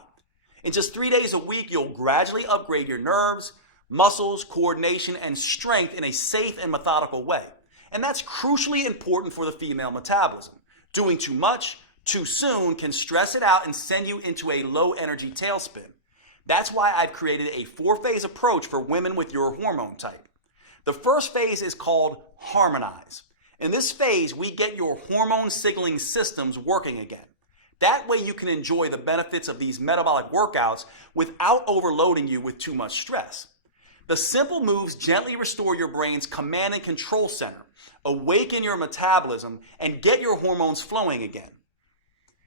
In just 3 days a week, you'll gradually upgrade your nerves, muscles, coordination, and strength in a safe and methodical way. And that's crucially important for the female metabolism. Doing too much, too soon can stress it out and send you into a low-energy tailspin. That's why I've created a 4-phase approach for women with your hormone type. The first phase is called Harmonize. In this phase, we get your hormone signaling systems working again. That way you can enjoy the benefits of these metabolic workouts without overloading you with too much stress. The simple moves gently restore your brain's command and control center, awaken your metabolism, and get your hormones flowing again.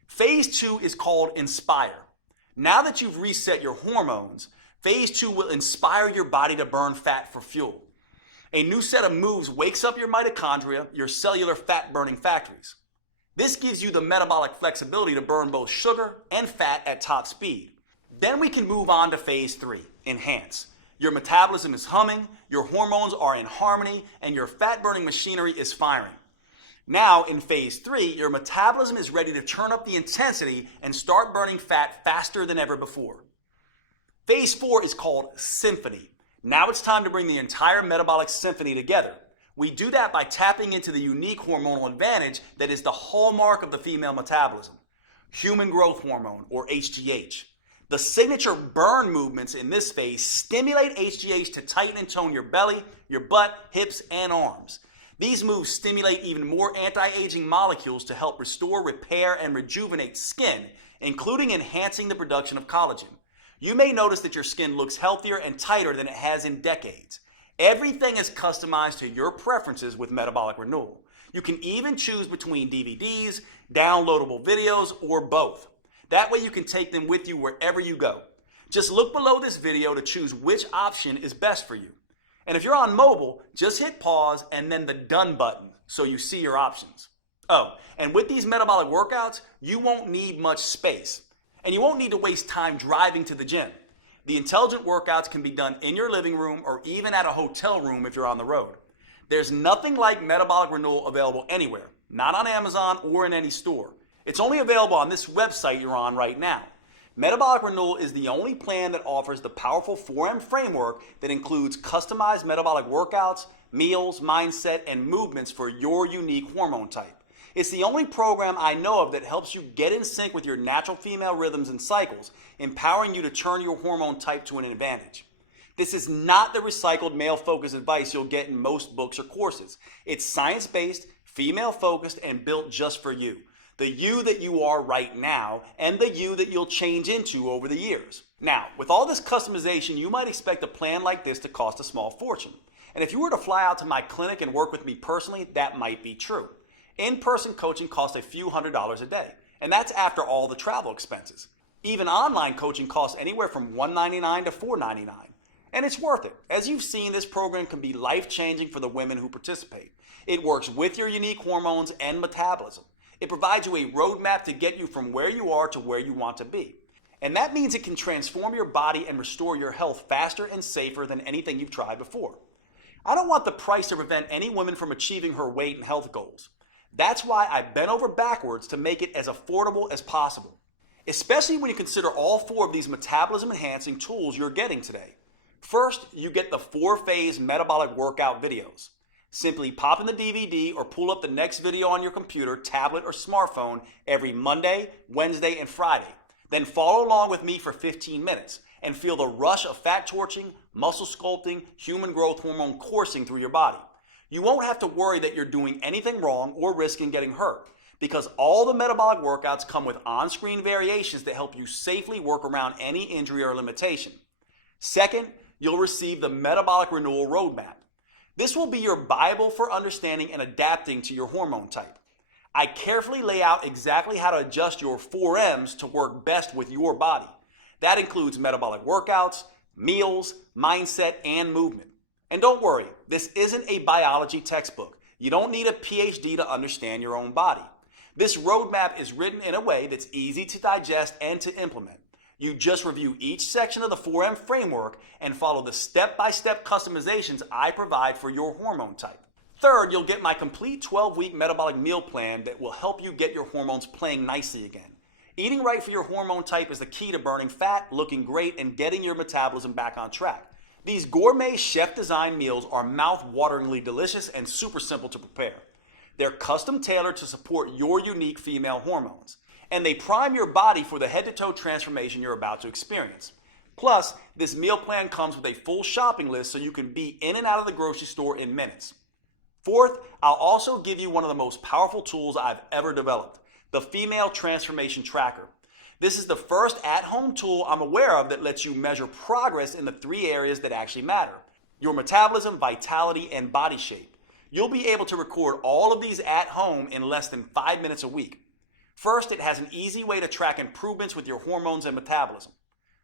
Phase 2 is called Inspire. Now that you've reset your hormones, phase 2 will inspire your body to burn fat for fuel. A new set of moves wakes up your mitochondria, your cellular fat-burning factories. This gives you the metabolic flexibility to burn both sugar and fat at top speed. Then we can move on to phase 3, Enhance. Your metabolism is humming, your hormones are in harmony, and your fat-burning machinery is firing. Now, in phase 3, your metabolism is ready to turn up the intensity and start burning fat faster than ever before. Phase 4 is called Symphony. Now it's time to bring the entire metabolic symphony together. We do that by tapping into the unique hormonal advantage that is the hallmark of the female metabolism, human growth hormone, or HGH. The signature burn movements in this phase stimulate HGH to tighten and tone your belly, your butt, hips, and arms. These moves stimulate even more anti-aging molecules to help restore, repair, and rejuvenate skin, including enhancing the production of collagen. You may notice that your skin looks healthier and tighter than it has in decades. Everything is customized to your preferences with Metabolic Renewal. You can even choose between DVDs, downloadable videos, or both. That way you can take them with you wherever you go. Just look below this video to choose which option is best for you. And if you're on mobile, just hit pause and then the done button so you see your options. Oh, and with these metabolic workouts, you won't need much space. And you won't need to waste time driving to the gym. The intelligent workouts can be done in your living room or even at a hotel room if you're on the road. There's nothing like Metabolic Renewal available anywhere, not on Amazon or in any store. It's only available on this website you're on right now. Metabolic Renewal is the only plan that offers the powerful 4M framework that includes customized metabolic workouts, meals, mindset, and movements for your unique hormone type. It's the only program I know of that helps you get in sync with your natural female rhythms and cycles, empowering you to turn your hormone type to an advantage. This is not the recycled male-focused advice you'll get in most books or courses. It's science-based, female-focused, and built just for you. The you that you are right now, and the you that you'll change into over the years. Now, with all this customization, you might expect a plan like this to cost a small fortune. And if you were to fly out to my clinic and work with me personally, that might be true. In-person coaching costs a few $100s a day, and that's after all the travel expenses. Even online coaching costs anywhere from $199 to $499. And it's worth it. As you've seen, this program can be life-changing for the women who participate. It works with your unique hormones and metabolism. It provides you a roadmap to get you from where you are to where you want to be. And that means it can transform your body and restore your health faster and safer than anything you've tried before. I don't want the price to prevent any woman from achieving her weight and health goals. That's why I bent over backwards to make it as affordable as possible, especially when you consider all 4 of these metabolism-enhancing tools you're getting today. First, you get the 4-phase metabolic workout videos. Simply pop in the DVD or pull up the next video on your computer, tablet, or smartphone every Monday, Wednesday, and Friday. Then follow along with me for 15 minutes and feel the rush of fat torching, muscle sculpting, human growth hormone coursing through your body. You won't have to worry that you're doing anything wrong or risking getting hurt, because all the metabolic workouts come with on-screen variations that help you safely work around any injury or limitation. Second, you'll receive the Metabolic Renewal Roadmap. This will be your Bible for understanding and adapting to your hormone type. I carefully lay out exactly how to adjust your 4Ms to work best with your body. That includes metabolic workouts, meals, mindset, and movement. And don't worry, this isn't a biology textbook. You don't need a PhD to understand your own body. This roadmap is written in a way that's easy to digest and to implement. You just review each section of the 4M framework and follow the step-by-step customizations I provide for your hormone type. Third, you'll get my complete 12-week metabolic meal plan that will help you get your hormones playing nicely again. Eating right for your hormone type is the key to burning fat, looking great, and getting your metabolism back on track. These gourmet chef-designed meals are mouth-wateringly delicious and super simple to prepare. They're custom-tailored to support your unique female hormones, and they prime your body for the head-to-toe transformation you're about to experience. Plus, this meal plan comes with a full shopping list so you can be in and out of the grocery store in minutes. Fourth, I'll also give you one of the most powerful tools I've ever developed, the Female Transformation Tracker. This is the first at-home tool I'm aware of that lets you measure progress in the 3 areas that actually matter: your metabolism, vitality, and body shape. You'll be able to record all of these at home in less than 5 minutes a week. First, it has an easy way to track improvements with your hormones and metabolism.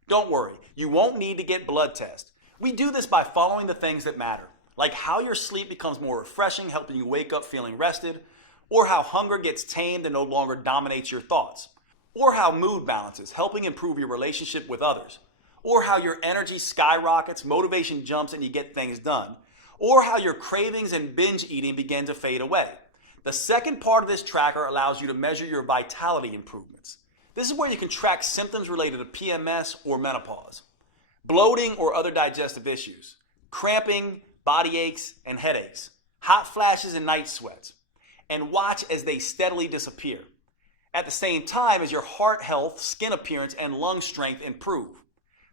Don't worry, you won't need to get blood tests. We do this by following the things that matter, like how your sleep becomes more refreshing, helping you wake up feeling rested, or how hunger gets tamed and no longer dominates your thoughts, or how mood balances, helping improve your relationship with others, or how your energy skyrockets, motivation jumps, and you get things done, or how your cravings and binge eating begin to fade away. The second part of this tracker allows you to measure your vitality improvements. This is where you can track symptoms related to PMS or menopause, bloating or other digestive issues, cramping, body aches, and headaches, hot flashes and night sweats, and watch as they steadily disappear. At the same time as your heart health, skin appearance, and lung strength improve.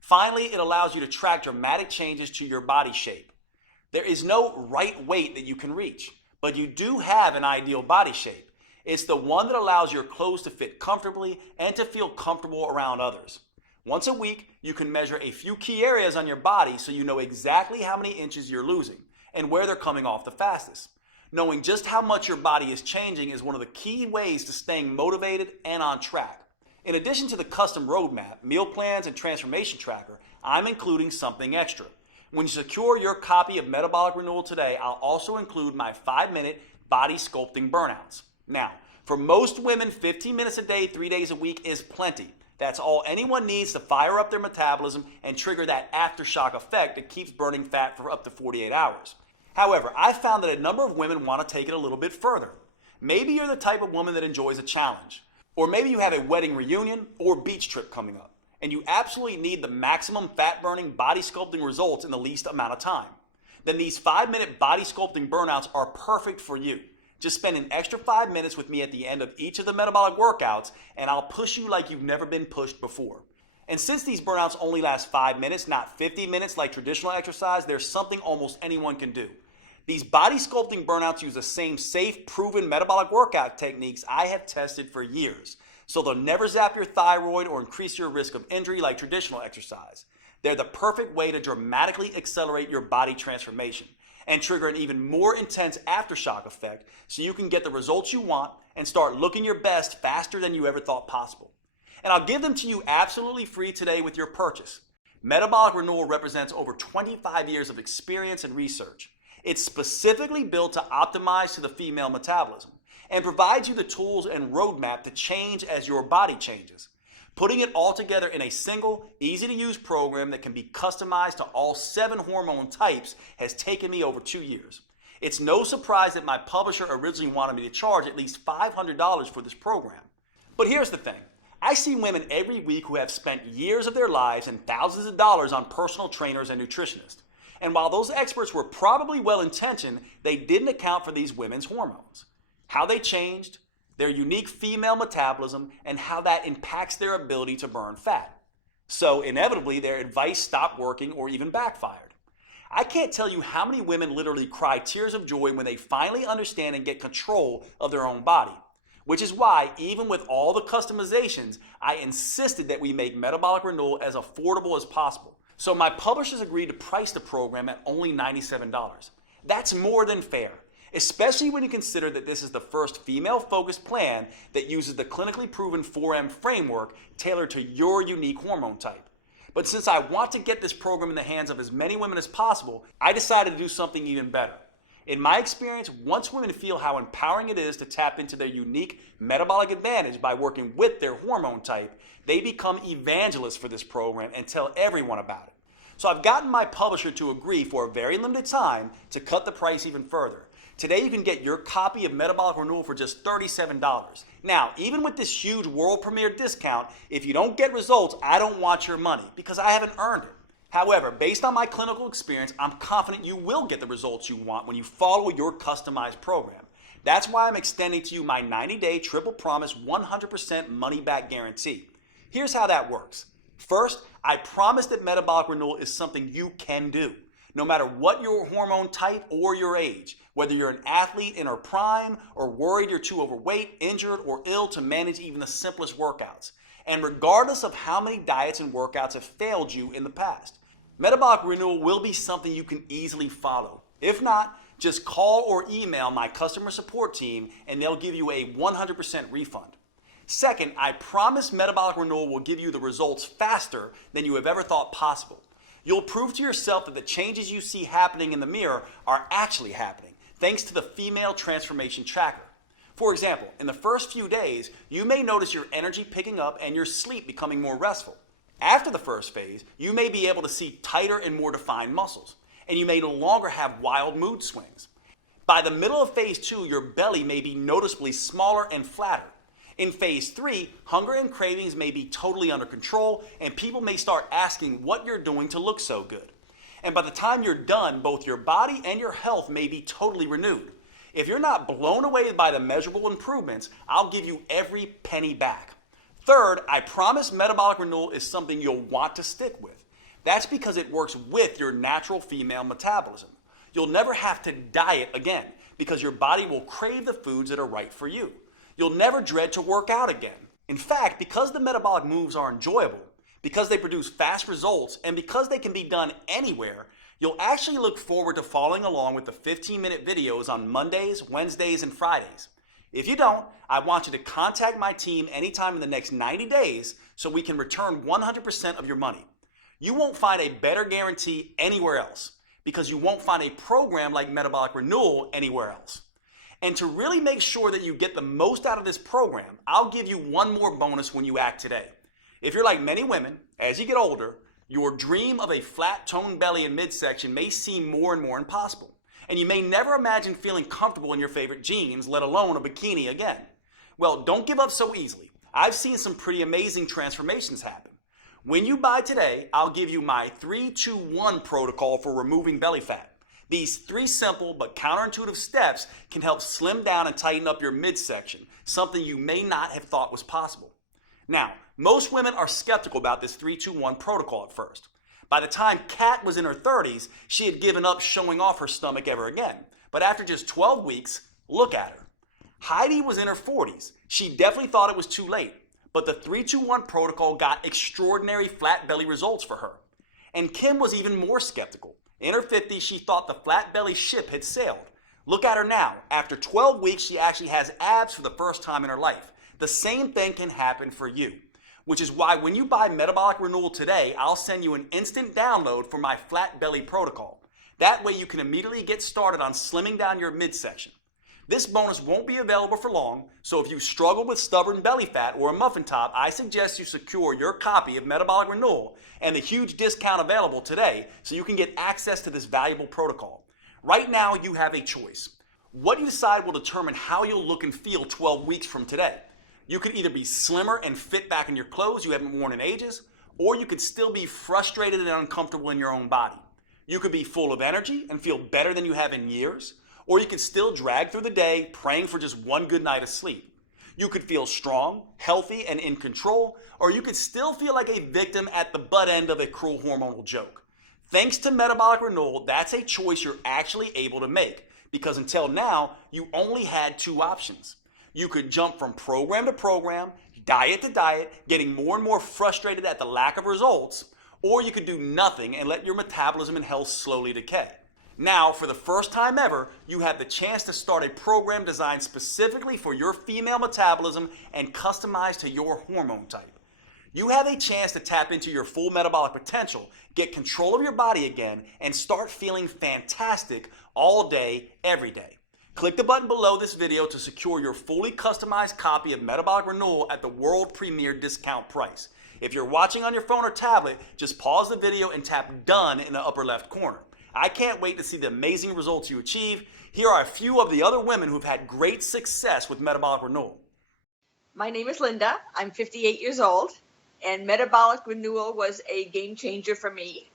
Finally, it allows you to track dramatic changes to your body shape. There is no right weight that you can reach, but you do have an ideal body shape. It's the one that allows your clothes to fit comfortably and to feel comfortable around others. Once a week, you can measure a few key areas on your body so you know exactly how many inches you're losing and where they're coming off the fastest. Knowing just how much your body is changing is one of the key ways to staying motivated and on track. In addition to the custom roadmap, meal plans, and transformation tracker, I'm including something extra. When you secure your copy of Metabolic Renewal today, I'll also include my 5-minute body sculpting burnouts. Now, for most women, 15 minutes a day, 3 days a week is plenty. That's all anyone needs to fire up their metabolism and trigger that aftershock effect that keeps burning fat for up to 48 hours. However, I found that a number of women want to take it a little bit further. Maybe you're the type of woman that enjoys a challenge. Or maybe you have a wedding reunion or beach trip coming up, and you absolutely need the maximum fat-burning body sculpting results in the least amount of time. Then these 5-minute body sculpting burnouts are perfect for you. Just spend an extra 5 minutes with me at the end of each of the metabolic workouts, and I'll push you like you've never been pushed before. And since these burnouts only last 5 minutes, not 50 minutes like traditional exercise, there's something almost anyone can do. These body sculpting burnouts use the same safe, proven metabolic workout techniques I have tested for years. So they'll never zap your thyroid or increase your risk of injury like traditional exercise. They're the perfect way to dramatically accelerate your body transformation and trigger an even more intense aftershock effect so you can get the results you want and start looking your best faster than you ever thought possible. And I'll give them to you absolutely free today with your purchase. Metabolic Renewal represents over 25 years of experience and research. It's specifically built to optimize to the female metabolism and provides you the tools and roadmap to change as your body changes. Putting it all together in a single, easy-to-use program that can be customized to all 7 hormone types has taken me over 2 years. It's no surprise that my publisher originally wanted me to charge at least $500 for this program. But here's the thing. I see women every week who have spent years of their lives and thousands of dollars on personal trainers and nutritionists. And while those experts were probably well-intentioned, they didn't account for these women's hormones, how they changed, their unique female metabolism, and how that impacts their ability to burn fat. So inevitably, their advice stopped working or even backfired. I can't tell you how many women literally cry tears of joy when they finally understand and get control of their own body. Which is why, even with all the customizations, I insisted that we make Metabolic Renewal as affordable as possible. So my publishers agreed to price the program at only $97. That's more than fair, especially when you consider that this is the first female-focused plan that uses the clinically proven 4M framework tailored to your unique hormone type. But since I want to get this program in the hands of as many women as possible, I decided to do something even better. In my experience, once women feel how empowering it is to tap into their unique metabolic advantage by working with their hormone type, they become evangelists for this program and tell everyone about it. So I've gotten my publisher to agree for a very limited time to cut the price even further. Today you can get your copy of Metabolic Renewal for just $37. Now, even with this huge world premiere discount, if you don't get results, I don't want your money because I haven't earned it. However, based on my clinical experience, I'm confident you will get the results you want when you follow your customized program. That's why I'm extending to you my 90-day triple promise 100% money-back guarantee. Here's how that works. First, I promise that Metabolic Renewal is something you can do, no matter what your hormone type or your age, whether you're an athlete in her prime or worried you're too overweight, injured, or ill to manage even the simplest workouts, and regardless of how many diets and workouts have failed you in the past. Metabolic Renewal will be something you can easily follow. If not, just call or email my customer support team and they'll give you a 100% refund. Second, I promise Metabolic Renewal will give you the results faster than you have ever thought possible. You'll prove to yourself that the changes you see happening in the mirror are actually happening, thanks to the female transformation tracker. For example, in the first few days, you may notice your energy picking up and your sleep becoming more restful. After the first phase, you may be able to see tighter and more defined muscles, and you may no longer have wild mood swings. By the middle of phase 2, your belly may be noticeably smaller and flatter. In phase 3, hunger and cravings may be totally under control, and people may start asking what you're doing to look so good. And by the time you're done, both your body and your health may be totally renewed. If you're not blown away by the measurable improvements, I'll give you every penny back. Third, I promise Metabolic Renewal is something you'll want to stick with. That's because it works with your natural female metabolism. You'll never have to diet again because your body will crave the foods that are right for you. You'll never dread to work out again. In fact, because the metabolic moves are enjoyable, because they produce fast results, and because they can be done anywhere, you'll actually look forward to following along with the 15-minute videos on Mondays, Wednesdays, and Fridays. If you don't, I want you to contact my team anytime in the next 90 days so we can return 100% of your money. You won't find a better guarantee anywhere else because you won't find a program like Metabolic Renewal anywhere else. And to really make sure that you get the most out of this program, I'll give you one more bonus when you act today. If you're like many women, as you get older, your dream of a flat toned belly and midsection may seem more and more impossible. And you may never imagine feeling comfortable in your favorite jeans, let alone a bikini again. Well, don't give up so easily. I've seen some pretty amazing transformations happen. When you buy today, I'll give you my 3-2-1 protocol for removing belly fat. These 3 simple but counterintuitive steps can help slim down and tighten up your midsection, something you may not have thought was possible. Now, most women are skeptical about this 3-2-1 protocol at first. By the time Kat was in her 30s, she had given up showing off her stomach ever again. But after just 12 weeks, look at her. Heidi was in her 40s. She definitely thought it was too late. But the 3-2-1 protocol got extraordinary flat belly results for her. And Kim was even more skeptical. In her 50s, she thought the flat belly ship had sailed. Look at her now. After 12 weeks, she actually has abs for the first time in her life. The same thing can happen for you. Which is why when you buy Metabolic Renewal today, I'll send you an instant download for my flat belly protocol. That way you can immediately get started on slimming down your midsection. This bonus won't be available for long, so if you struggle with stubborn belly fat or a muffin top, I suggest you secure your copy of Metabolic Renewal and the huge discount available today so you can get access to this valuable protocol. Right now, you have a choice. What you decide will determine how you'll look and feel 12 weeks from today. You could either be slimmer and fit back in your clothes you haven't worn in ages, or you could still be frustrated and uncomfortable in your own body. You could be full of energy and feel better than you have in years, or you could still drag through the day praying for just one good night of sleep. You could feel strong, healthy, and in control, or you could still feel like a victim at the butt end of a cruel hormonal joke. Thanks to Metabolic Renewal, that's a choice you're actually able to make, because until now, you only had 2 options. You could jump from program to program, diet to diet, getting more and more frustrated at the lack of results, or you could do nothing and let your metabolism and health slowly decay. Now, for the first time ever, you have the chance to start a program designed specifically for your female metabolism and customized to your hormone type. You have a chance to tap into your full metabolic potential, get control of your body again, and start feeling fantastic all day, every day. Click the button below this video to secure your fully customized copy of Metabolic Renewal at the world premiere discount price. If you're watching on your phone or tablet, just pause the video and tap Done in the upper left corner. I can't wait to see the amazing results you achieve. Here are a few of the other women who've had great success with Metabolic Renewal. My name is Linda. I'm 58 years old, and Metabolic Renewal was a game changer for me.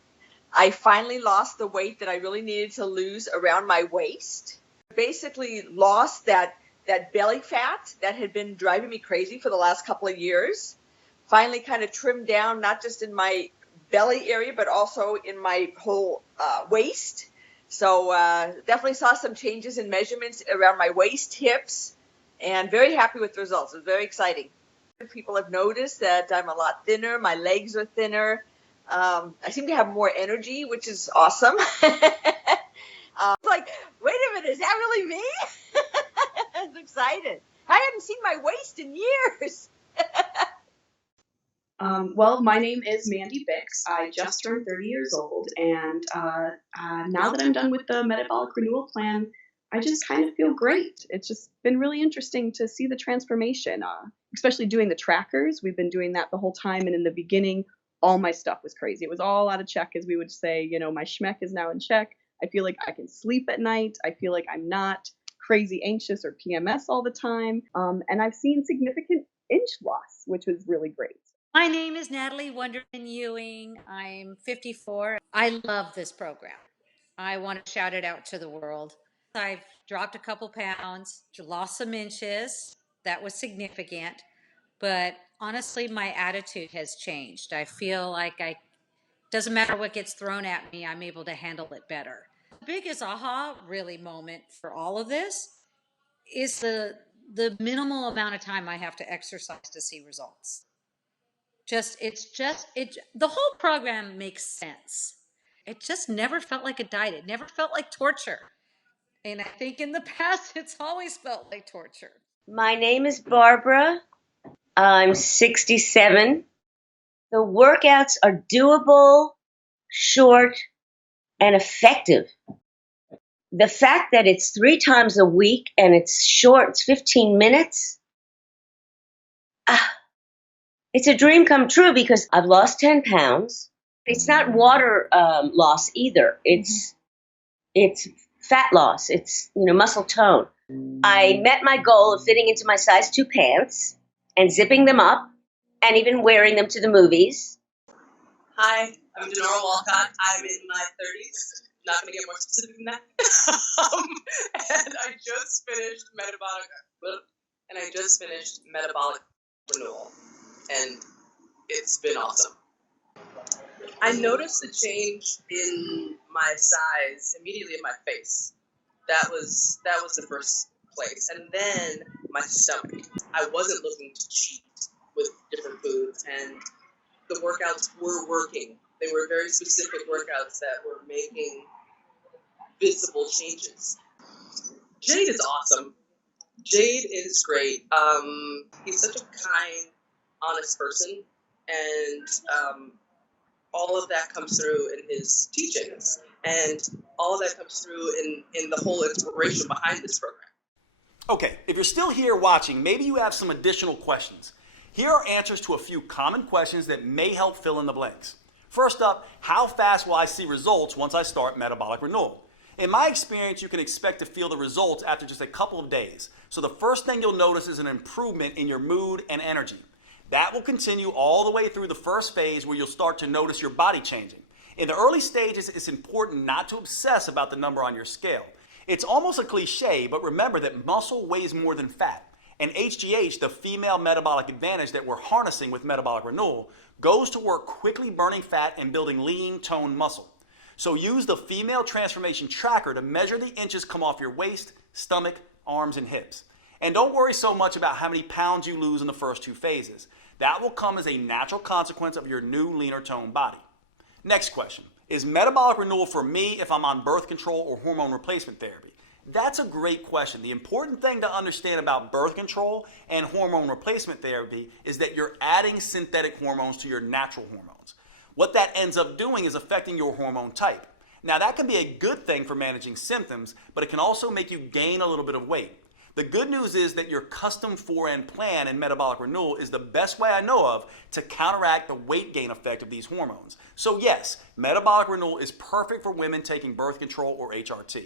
I finally lost the weight that I really needed to lose around my waist. Basically lost that belly fat that had been driving me crazy for the last couple of years. Finally kind of trimmed down, not just in my belly area, but also in my whole waist. So definitely saw some changes in measurements around my waist, hips, and very happy with the results. It was very exciting. People have noticed that I'm a lot thinner. My legs are thinner. I seem to have more energy, which is awesome. Like, wait a minute, is that really me? I was excited. I hadn't seen my waist in years. Well, my name is Mandy Bix. I just turned 30 years old, and now that I'm done with the Metabolic Renewal plan, I just kind of feel great. It's just been really interesting to see the transformation, especially doing the trackers. We've been doing that the whole time, and in the beginning, all my stuff was crazy. It was all out of check, as we would say. You know, my schmeck is now in check. I feel like I can sleep at night. I feel like I'm not crazy anxious or PMS all the time. And I've seen significant inch loss, which was really great. My name is Natalie Wonderman Ewing. I'm 54. I love this program. I want to shout it out to the world. I've dropped a couple pounds, lost some inches. That was significant. But honestly, my attitude has changed. I feel like doesn't matter what gets thrown at me, I'm able to handle it better. The biggest aha really moment for all of this is the minimal amount of time I have to exercise to see results. The whole program makes sense. It just never felt like a diet. It never felt like torture. And I think in the past, it's always felt like torture. My name is Barbara. I'm 67. The workouts are doable, short, and effective. The fact that it's 3 times a week and it's short, it's 15 minutes, it's a dream come true because I've lost 10 pounds. It's not water loss either. It's fat loss. It's, muscle tone. I met my goal of fitting into my size 2 pants and zipping them up and even wearing them to the movies. Hi, I'm Denora Walcott. I'm in my 30s. Not going to get more specific than that. And I just finished metabolic renewal, and it's been awesome. I noticed the change in my size immediately in my face. That was the first place, and then my stomach. I wasn't looking to cheat with different foods, and the workouts were working. They were very specific workouts that were making visible changes. Jade is awesome. Jade is great. He's such a kind, honest person, and all of that comes through in his teachings, and all of that comes through in the whole inspiration behind this program. Okay, if you're still here watching, maybe you have some additional questions. Here are answers to a few common questions that may help fill in the blanks. First up, how fast will I see results once I start metabolic renewal? In my experience, you can expect to feel the results after just a couple of days. So the first thing you'll notice is an improvement in your mood and energy. That will continue all the way through the first phase where you'll start to notice your body changing. In the early stages, it's important not to obsess about the number on your scale. It's almost a cliche, but remember that muscle weighs more than fat. And HGH, the female metabolic advantage that we're harnessing with metabolic renewal, goes to work quickly burning fat and building lean, toned muscle. So use the female transformation tracker to measure the inches come off your waist, stomach, arms, and hips. And don't worry so much about how many pounds you lose in the first 2 phases. That will come as a natural consequence of your new, leaner toned body. Next question. Is metabolic renewal for me if I'm on birth control or hormone replacement therapy? That's a great question. The important thing to understand about birth control and hormone replacement therapy is that you're adding synthetic hormones to your natural hormones. What that ends up doing is affecting your hormone type. Now, that can be a good thing for managing symptoms, but it can also make you gain a little bit of weight. The good news is that your custom 4N plan in metabolic renewal is the best way I know of to counteract the weight gain effect of these hormones. So yes, metabolic renewal is perfect for women taking birth control or HRT.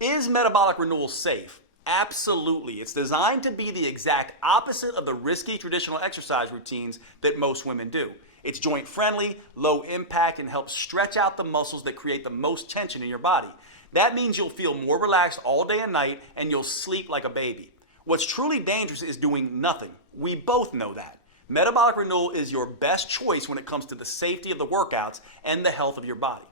Is metabolic renewal safe? Absolutely. It's designed to be the exact opposite of the risky traditional exercise routines that most women do. It's joint friendly, low impact, and helps stretch out the muscles that create the most tension in your body. That means you'll feel more relaxed all day and night, and you'll sleep like a baby. What's truly dangerous is doing nothing. We both know that. Metabolic renewal is your best choice when it comes to the safety of the workouts and the health of your body.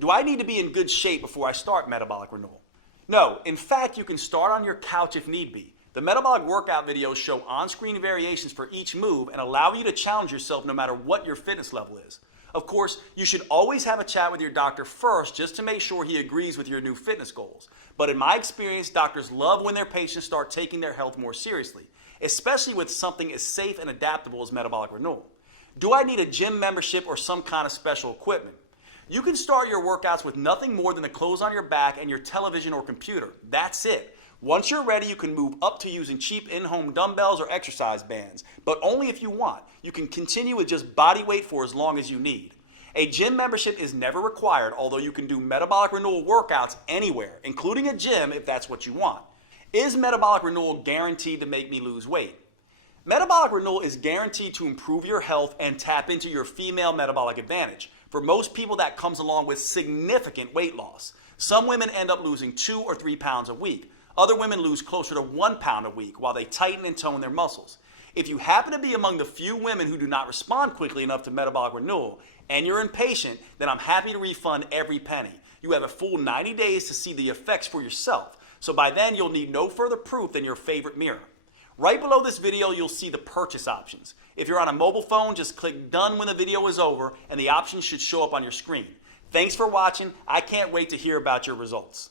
Do I need to be in good shape before I start metabolic renewal? No, in fact, you can start on your couch if need be. The metabolic workout videos show on-screen variations for each move and allow you to challenge yourself no matter what your fitness level is. Of course, you should always have a chat with your doctor first just to make sure he agrees with your new fitness goals. But in my experience, doctors love when their patients start taking their health more seriously, especially with something as safe and adaptable as metabolic renewal. Do I need a gym membership or some kind of special equipment? You can start your workouts with nothing more than the clothes on your back and your television or computer. That's it. Once you're ready, you can move up to using cheap in-home dumbbells or exercise bands, but only if you want. You can continue with just body weight for as long as you need. A gym membership is never required, although you can do metabolic renewal workouts anywhere, including a gym if that's what you want. Is metabolic renewal guaranteed to make me lose weight? Metabolic renewal is guaranteed to improve your health and tap into your female metabolic advantage. For most people, that comes along with significant weight loss. Some women end up losing 2 or 3 pounds a week. Other women lose closer to 1 pound a week while they tighten and tone their muscles. If you happen to be among the few women who do not respond quickly enough to metabolic renewal and you're impatient, then I'm happy to refund every penny. You have a full 90 days to see the effects for yourself. So by then, you'll need no further proof than your favorite mirror. Right below this video, you'll see the purchase options. If you're on a mobile phone, just click done when the video is over and the options should show up on your screen. Thanks for watching. I can't wait to hear about your results.